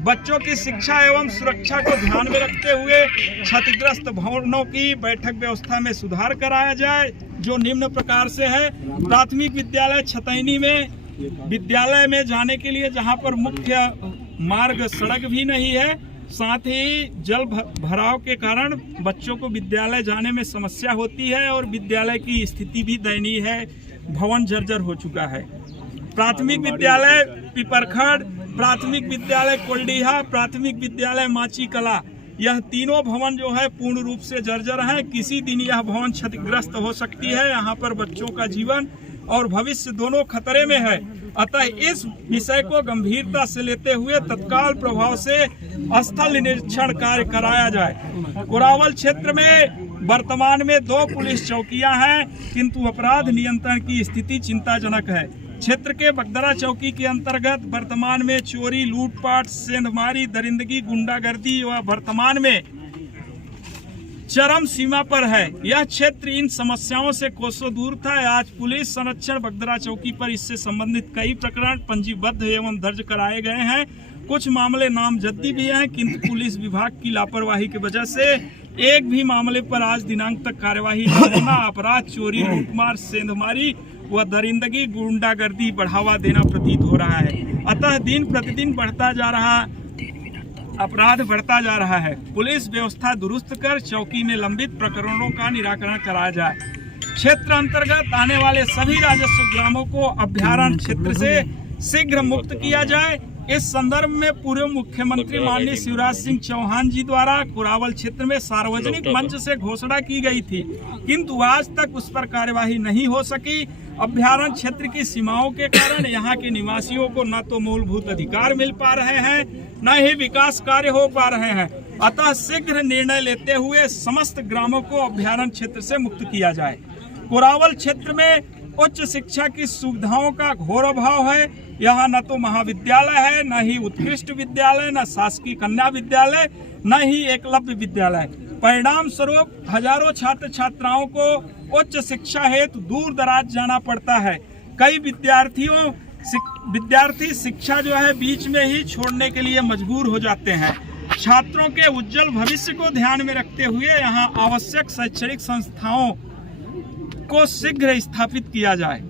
बच्चों की शिक्षा एवं सुरक्षा को ध्यान में रखते हुए क्षतिग्रस्त भवनों की बैठक व्यवस्था में सुधार कराया जाए, जो निम्न प्रकार से है। प्राथमिक विद्यालय छतैनी में विद्यालय में जाने के लिए जहां पर मुख्य मार्ग सड़क भी नहीं है, साथ ही जल भराव के कारण बच्चों को विद्यालय जाने में समस्या होती है और विद्यालय की स्थिति भी दयनीय है, भवन जर्जर हो चुका है। प्राथमिक विद्यालय पिपरखड़, प्राथमिक विद्यालय कोल्डीहा, प्राथमिक विद्यालय माची कला, यह तीनों भवन जो है पूर्ण रूप से जर्जर हैं। किसी दिन यह भवन क्षतिग्रस्त हो सकती है। यहाँ पर बच्चों का जीवन और भविष्य दोनों खतरे में है। अतः इस विषय को गंभीरता से लेते हुए तत्काल प्रभाव से स्थल निरीक्षण कार्य कराया जाए। कुरावल क्षेत्र में वर्तमान में 2 पुलिस चौकियां हैं, किंतु अपराध नियंत्रण की स्थिति चिंताजनक है। क्षेत्र के बगदरा चौकी के अंतर्गत वर्तमान में चोरी, लूटपाट, सेंधमारी, दरिंदगी, गुंडागर्दी व वर्तमान में चरम सीमा पर है। यह क्षेत्र इन समस्याओं से कोसों दूर था। आज पुलिस संरक्षण बगदरा चौकी पर इससे संबंधित कई प्रकरण पंजीबद्ध एवं दर्ज कराए गए हैं। कुछ मामले नामजद्दी भी हैं, किंतु पुलिस विभाग की लापरवाही की वजह से एक भी मामले पर आज दिनांक तक कार्यवाही न होना अपराध, चोरी, लूटमार, सेंधमारी व दरिंदगी, गुंडागर्दी बढ़ावा देना प्रतीत हो रहा है। अतः दिन प्रतिदिन अपराध बढ़ता जा रहा है। पुलिस व्यवस्था दुरुस्त कर चौकी में लंबित प्रकरणों का निराकरण कराया जाए। क्षेत्र अंतर्गत आने वाले सभी राजस्व ग्रामों को अभ्यारण्य क्षेत्र से शीघ्र मुक्त किया जाए। इस संदर्भ में पूर्व मुख्यमंत्री माननीय शिवराज सिंह चौहान जी द्वारा कुरावल क्षेत्र में सार्वजनिक मंच से घोषणा की गई थी, किंतु आज तक उस पर कार्यवाही नहीं हो सकी। अभ्यारण्य क्षेत्र की सीमाओं के कारण यहाँ के निवासियों को न तो मूलभूत अधिकार मिल पा रहे हैं, न ही विकास कार्य हो पा रहे हैं। अतः शीघ्र निर्णय लेते हुए समस्त ग्रामों को अभ्यारण्य क्षेत्र से मुक्त किया जाए। कोरावल क्षेत्र में उच्च शिक्षा की सुविधाओं का घोर अभाव है। यहाँ न तो महाविद्यालय है, न ही उत्कृष्ट विद्यालय, न शासकीय कन्या विद्यालय, न ही एकलव्य विद्यालय। परिणाम स्वरूप हजारों छात्र छात्राओं को उच्च शिक्षा हेतु दूर दराज जाना पड़ता है। कई विद्यार्थी शिक्षा जो है बीच में ही छोड़ने के लिए मजबूर हो जाते हैं। छात्रों के उज्जवल भविष्य को ध्यान में रखते हुए यहाँ आवश्यक शैक्षणिक संस्थाओं को शीघ्र स्थापित किया जाए।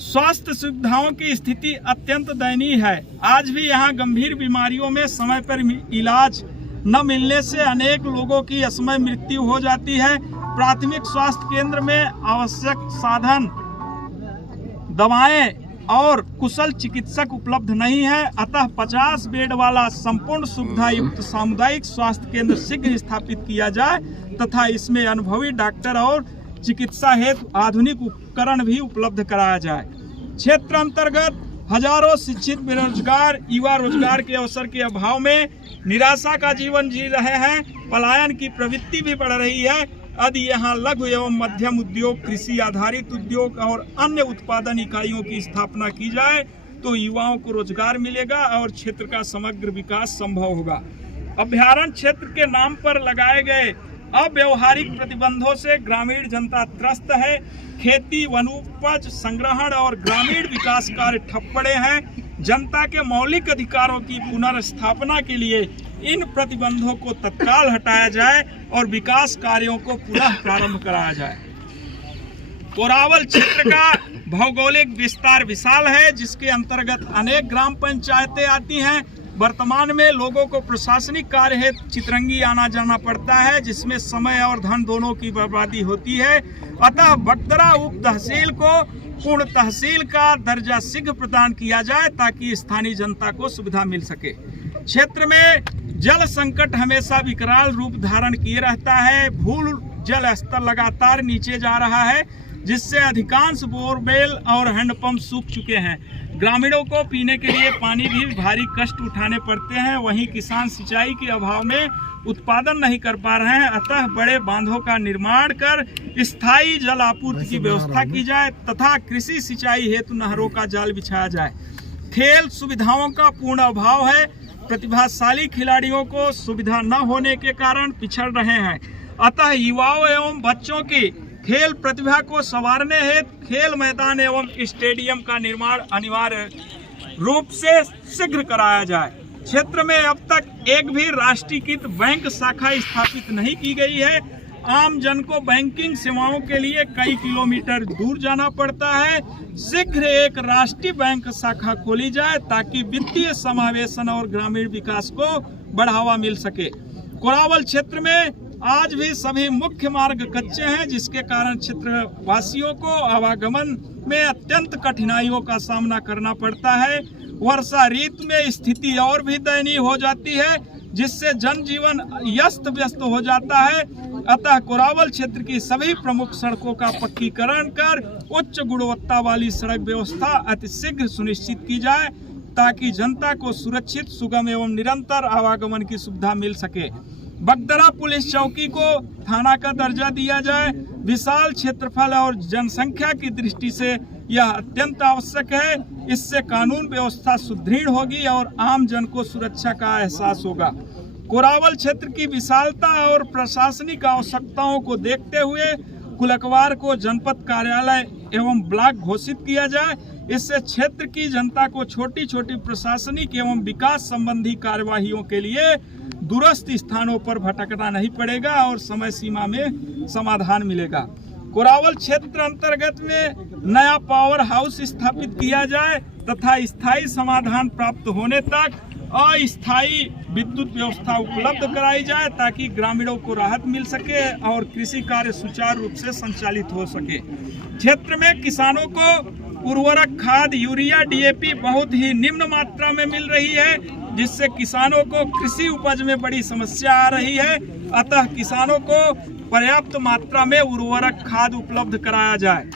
स्वास्थ्य सुविधाओं की स्थिति अत्यंत दयनीय है। आज भी यहाँ गंभीर बीमारियों में समय पर इलाज न मिलने से अनेक लोगों की असमय मृत्यु हो जाती है। प्राथमिक स्वास्थ्य केंद्र में आवश्यक साधन, दवाएं और कुशल चिकित्सक उपलब्ध नहीं है। अतः 50 बेड वाला संपूर्ण सुविधा युक्त सामुदायिक स्वास्थ्य केंद्र शीघ्र स्थापित किया जाए तथा इसमें अनुभवी डॉक्टर और चिकित्सा हेतु आधुनिक उपकरण भी उपलब्ध कराया जाए। क्षेत्र अंतर्गत हजारों शिक्षित बेरोजगार युवा रोजगार के अवसर के अभाव में निराशा का जीवन जी रहे हैं। पलायन की प्रवृत्ति भी बढ़ रही है। यदि यहाँ लघु एवं मध्यम उद्योग, कृषि आधारित उद्योग और अन्य उत्पादन इकाइयों की स्थापना की जाए तो युवाओं को रोजगार मिलेगा और क्षेत्र का समग्र विकास संभव होगा। अभ्यारण्य क्षेत्र के नाम पर लगाए गए अव्यवहारिक प्रतिबंधों से ग्रामीण जनता त्रस्त है। खेती, वनोपज संग्रहण और ग्रामीण विकास कार्य ठप पड़े हैं। जनता के मौलिक अधिकारों की पुनर्स्थापना के लिए इन प्रतिबंधों को तत्काल हटाया जाए और विकास कार्यों को पुनः प्रारंभ कराया जाए। कोरावल क्षेत्र का भौगोलिक विस्तार विशाल है, जिसके अंतर्गत अनेक ग्राम पंचायतें आती हैं। वर्तमान में लोगों को प्रशासनिक कार्य हेतु चितरंगी आना जाना पड़ता है, जिसमें समय और धन दोनों की बर्बादी होती है। अतः बगदरा उप तहसील को पूर्ण तहसील का दर्जा शीघ्र प्रदान किया जाए ताकि स्थानीय जनता को सुविधा मिल सके। क्षेत्र में जल संकट हमेशा विकराल रूप धारण किए रहता है। भू जल स्तर लगातार नीचे जा रहा है, जिससे अधिकांश बोरवेल और हैंडपंप सूख चुके हैं। ग्रामीणों को पीने के लिए पानी भी भारी कष्ट उठाने पड़ते हैं। वहीं किसान सिंचाई के अभाव में उत्पादन नहीं कर पा रहे हैं। अतः बड़े बांधों का निर्माण कर स्थायी जल आपूर्ति की व्यवस्था की जाए तथा कृषि सिंचाई हेतु नहरों का जाल बिछाया जाए। खेल सुविधाओं का पूर्ण अभाव है। प्रतिभाशाली खिलाड़ियों को सुविधा न होने के कारण पिछड़ रहे हैं। अतः युवाओं एवं बच्चों की खेल प्रतिभा को संवारने हेतु खेल मैदान एवं स्टेडियम का निर्माण अनिवार्य रूप से शीघ्र कराया जाए। क्षेत्र में अब तक एक भी राष्ट्रीयकृत बैंक शाखा स्थापित नहीं की गई है। आम जन को बैंकिंग सेवाओं के लिए कई किलोमीटर दूर जाना पड़ता है। शीघ्र एक राष्ट्रीय बैंक शाखा खोली जाए ताकि वित्तीय समावेशन और ग्रामीण विकास को बढ़ावा मिल सके। कोरावल क्षेत्र में आज भी सभी मुख्य मार्ग कच्चे हैं, जिसके कारण क्षेत्र वासियों को आवागमन में अत्यंत कठिनाइयों का सामना करना पड़ता है। वर्षा ऋतु में स्थिति और भी दयनीय हो जाती है, जिससे जनजीवन अस्त व्यस्त हो जाता है। अतः कोरावल क्षेत्र की सभी प्रमुख सड़कों का पक्कीकरण कर उच्च गुणवत्ता वाली सड़क व्यवस्था अतिशीघ्र सुनिश्चित की जाए ताकि जनता को सुरक्षित, सुगम एवं निरंतर आवागमन की सुविधा मिल सके। बगदरा पुलिस चौकी को थाना का दर्जा दिया जाए। विशाल क्षेत्रफल और जनसंख्या की दृष्टि से यह अत्यंत आवश्यक है। इससे कानून व्यवस्था सुदृढ़ होगी और आम जन को सुरक्षा का एहसास होगा। कोरावल क्षेत्र की विशालता और प्रशासनिक आवश्यकताओं को देखते हुए कुलकवार को जनपद कार्यालय एवं ब्लॉक घोषित किया जाए। इससे क्षेत्र की जनता को छोटी छोटी प्रशासनिक एवं विकास संबंधी कार्यवाहियों के लिए दूरस्थ स्थानों पर भटकना नहीं पड़ेगा और समय सीमा में समाधान मिलेगा। कोरावल क्षेत्र अंतर्गत में नया पावर हाउस स्थापित किया जाए तथा स्थायी समाधान प्राप्त होने तक अस्थायी विद्युत व्यवस्था उपलब्ध कराई जाए ताकि ग्रामीणों को राहत मिल सके और कृषि कार्य सुचारू रूप से संचालित हो सके। क्षेत्र में किसानों को उर्वरक खाद, यूरिया, डीएपी बहुत ही निम्न मात्रा में मिल रही है, जिससे किसानों को कृषि उपज में बड़ी समस्या आ रही है। अतः किसानों को पर्याप्त मात्रा में उर्वरक खाद उपलब्ध कराया जाए।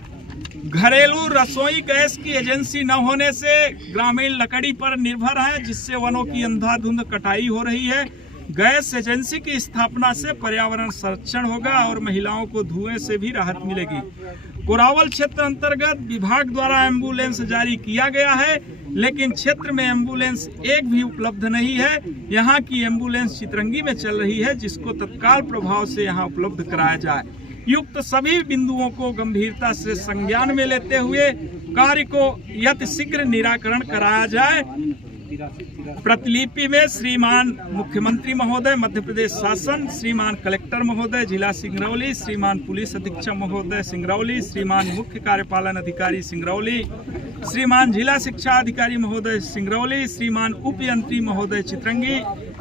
घरेलू रसोई गैस की एजेंसी न होने से ग्रामीण लकड़ी पर निर्भर है, जिससे वनों की अंधाधुंध कटाई हो रही है। गैस एजेंसी की स्थापना से पर्यावरण संरक्षण होगा और महिलाओं को धुएं से भी राहत मिलेगी। कोरावल क्षेत्र अंतर्गत विभाग द्वारा एम्बुलेंस जारी किया गया है, लेकिन क्षेत्र में एम्बुलेंस एक भी उपलब्ध नहीं है। यहाँ की एम्बुलेंस चितरंगी में चल रही है, जिसको तत्काल प्रभाव से यहाँ उपलब्ध कराया जाए। युक्त सभी बिंदुओं को गंभीरता से संज्ञान में लेते हुए कार्य को यथाशीघ्र निराकरण कराया जाए। प्रतिलिपि में श्रीमान मुख्यमंत्री महोदय, मध्य प्रदेश शासन, श्रीमान कलेक्टर महोदय जिला सिंगरौली, श्रीमान पुलिस अधीक्षक महोदय सिंगरौली, श्रीमान मुख्य कार्यपालन अधिकारी सिंगरौली, श्रीमान जिला शिक्षा अधिकारी महोदय सिंगरौली, श्रीमान उप यंत्री महोदय चितरंगी,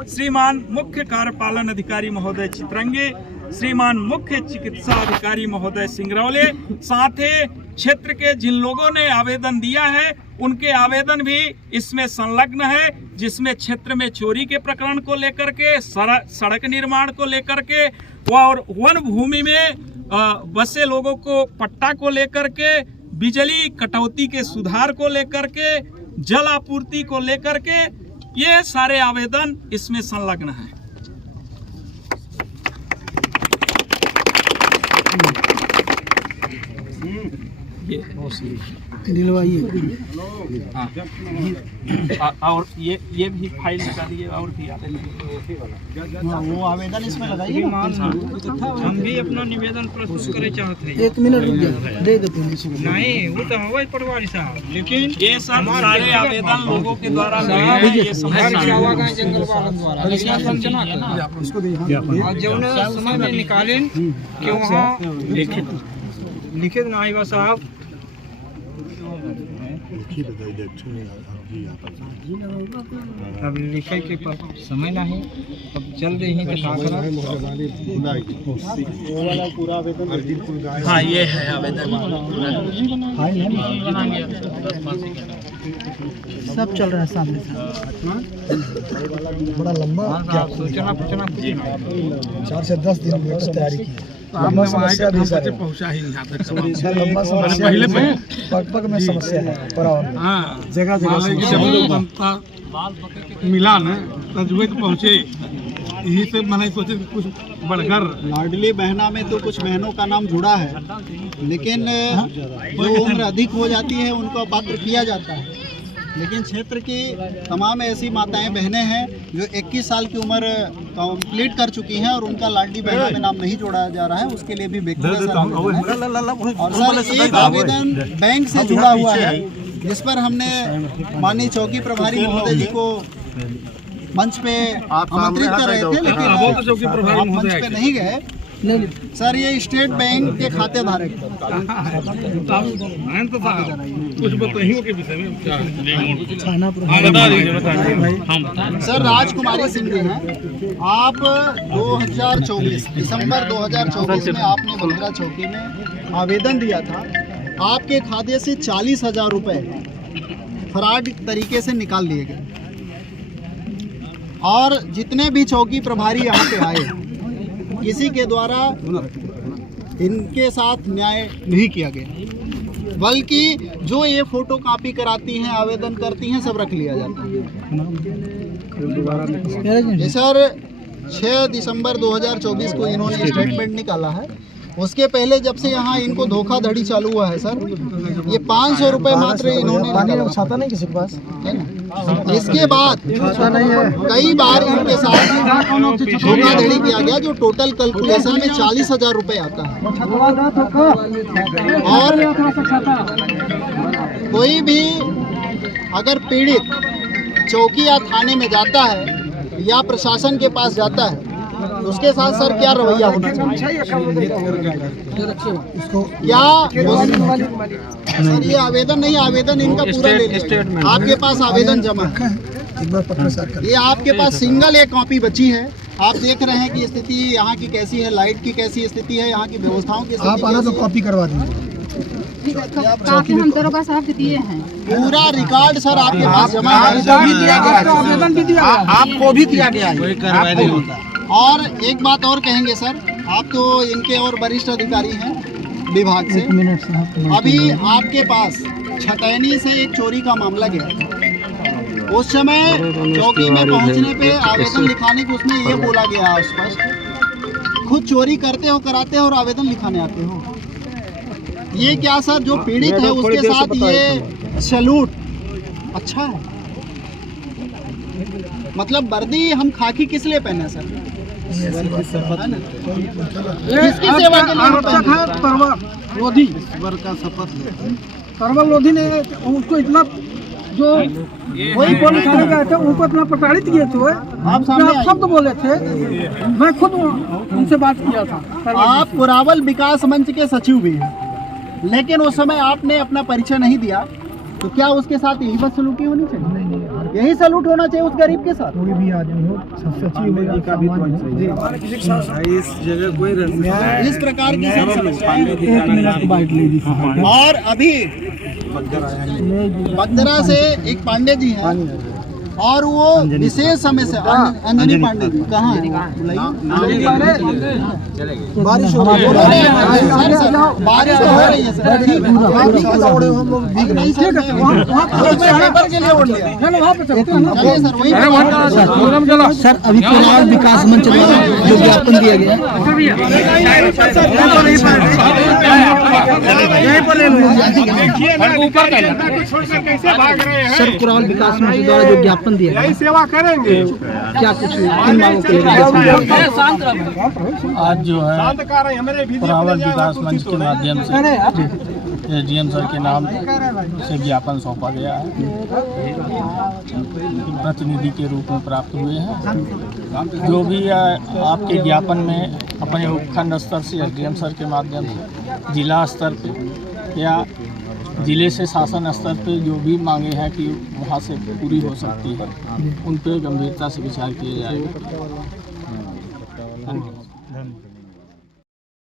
श्रीमान मुख्य कार्यपालन अधिकारी महोदय चितरंगी, श्रीमान मुख्य चिकित्सा अधिकारी महोदय सिंगरौली, साथ ही क्षेत्र के जिन लोगों ने आवेदन दिया है उनके आवेदन भी इसमें संलग्न है, जिसमें क्षेत्र में चोरी के प्रकरण को लेकर के, सड़क निर्माण को लेकर के और वन भूमि में बसे लोगों को पट्टा को लेकर के, बिजली कटौती के सुधार को लेकर के, जल आपूर्ति को लेकर के, ये सारे आवेदन इसमें संलग्न हैं। दिलवाइए। और ये भी फाइल निकालिए और भी आवेदन, वो आवेदन इसमें लगाइए। हम भी अपना निवेदन प्रस्तुत करे चाहते हैं। 1 मिनट रुक जाओ, दे दो पुलिस को। नहीं वो तो हवाई पटवारी साहब, लेकिन ये सब सारे आवेदन लोगों के द्वारा गए हैं, ये समस्या जंगल वालों द्वारा और जो समय में निकाले कि वहाँ लिखित नहीं बा साहब। अब लिखे के समय नहीं, अब जल्द ही हाँ ये है आवेदन। सब चल रहा है सामने से। बड़ा लंबा सूचना 4 से 10 दिन में तैयारी की। लंबा समस्या भी सर पहुँचा ही यहाँ तक लंबा समस्या पग में समस्या है। जगह मिला न तजुए पहुँचे, यही से मैंने सोचे कुछ बढ़कर। लाडली बहना में तो कुछ बहनों का नाम जुड़ा है, लेकिन जो उम्र अधिक हो जाती है उनको पात्र किया जाता है। लेकिन क्षेत्र की तमाम ऐसी माताएं बहनें हैं जो 21 साल की उम्र कंप्लीट कर चुकी हैं और उनका लाडली बहना में नाम नहीं जोड़ा जा रहा है, उसके लिए भी व्यक्तिगत और सर एक आवेदन बैंक से जुड़ा हुआ है, जिस पर हमने माननीय चौकी प्रभारी महोदय जी को मंच पे आमंत्रित कर रहे थे, लेकिन आप मंच पे नहीं गए। सर ये स्टेट बैंक के खाते धारक कुछ बताइए के विषय में। सर राजकुमारी सिंह जी हैं। आप 2024 दिसंबर 2024 में आपने बंदरा चौकी में आवेदन दिया था। आपके खाते से 40,000 रुपए फ्रॉड तरीके से निकाल लिए गए और जितने भी चौकी प्रभारी यहाँ पे आए किसी के द्वारा इनके साथ न्याय नहीं किया गया, बल्कि जो ये फोटो कॉपी कराती हैं, आवेदन करती हैं, सब रख लिया जाता है। सर 6 दिसंबर 2024 को इन्होंने स्टेटमेंट निकाला है। उसके पहले जब से यहाँ इनको धोखाधड़ी चालू हुआ है सर, ये 500 रुपए मात्र इन्होंने छाता नहीं किसी के पास। इसके बाद कई बार इनके साथ धोखाधड़ी किया गया, जो टोटल कैलकुलेशन में 40,000 रुपए आता है। और कोई भी अगर पीड़ित चौकी या थाने में जाता है या प्रशासन के पास जाता है, उसके साथ सर क्या रवैया होना चाहिए? क्या सर ये आवेदन नहीं, आवेदन इनका पूरा ले लीजिए। आपके पास आवेदन जमा है, ये आपके पास सिंगल एक कॉपी बची है। आप देख रहे हैं कि स्थिति यहाँ की कैसी है, लाइट की कैसी स्थिति है, यहाँ की व्यवस्थाओं की स्थिति। आप आना तो कॉपी करवा दीजिए। काफी हम दरोगा साहब दिए हैं, पूरा रिकॉर्ड सर आपके पास जमा है, आपको भी दिया गया है। और एक बात और कहेंगे सर, आप तो इनके और वरिष्ठ अधिकारी हैं विभाग से। अभी आपके पास छतैनी से एक चोरी का मामला गया, उस समय चौकी में पहुंचने पे आवेदन लिखाने को उसमें ये बोला गया स्पष्ट, खुद चोरी करते हो, कराते हो और आवेदन लिखाने आते हो। ये क्या सर, जो पीड़ित है उसके साथ ये सैल्यूट अच्छा है? मतलब वर्दी हम खाकी किस लिए पहने सर? किसकी सेवा के लिए हम पहने? करवल लोधी ने उसको इतना जो वही पुलिस थाने गए थे उनको इतना प्रताड़ित किए थे, आप सामने आइए। शब्द बोले थे, मैं खुद उनसे बात किया था। आप कुरावल विकास मंच के सचिव भी हैं, लेकिन उस समय आपने अपना परिचय नहीं दिया, तो क्या उसके साथ यही बदसलूकी होनी चाहिए? यही सलूट होना चाहिए उस गरीब के साथ? कोई भी आदमी हो, सचिव का भी इस जगह कोई इस प्रकार की सब समस्याएं हैं। और अभी बगदरा से एक पांडे जी हैं और वो विशेष समय से अंजनी पांडे जी कहाँ है? बारिश हो रही है, बारिश तो हो रही है सर, सर अभी कुरावल विकास मंच द्वारा जो ज्ञापन दिया गया सर, कुरावल विकास मंच द्वारा जो ज्ञापन दिया गया, सेवा करेंगे, क्या कुछ किन मांगों के लिए? आज जो है कुरावल विकास मंच के माध्यम से एसडीएम सर के नाम से ज्ञापन सौंपा गया है, प्रतिनिधि के रूप में प्राप्त हुए हैं। जो भी आपके ज्ञापन में अपने उपखंड स्तर से एसडीएम सर के माध्यम से जिला स्तर पे या जिले से शासन स्तर पे जो भी मांगे हैं कि वहाँ से पूरी हो सकती है, उन पे गंभीरता से विचार किया जाएगा।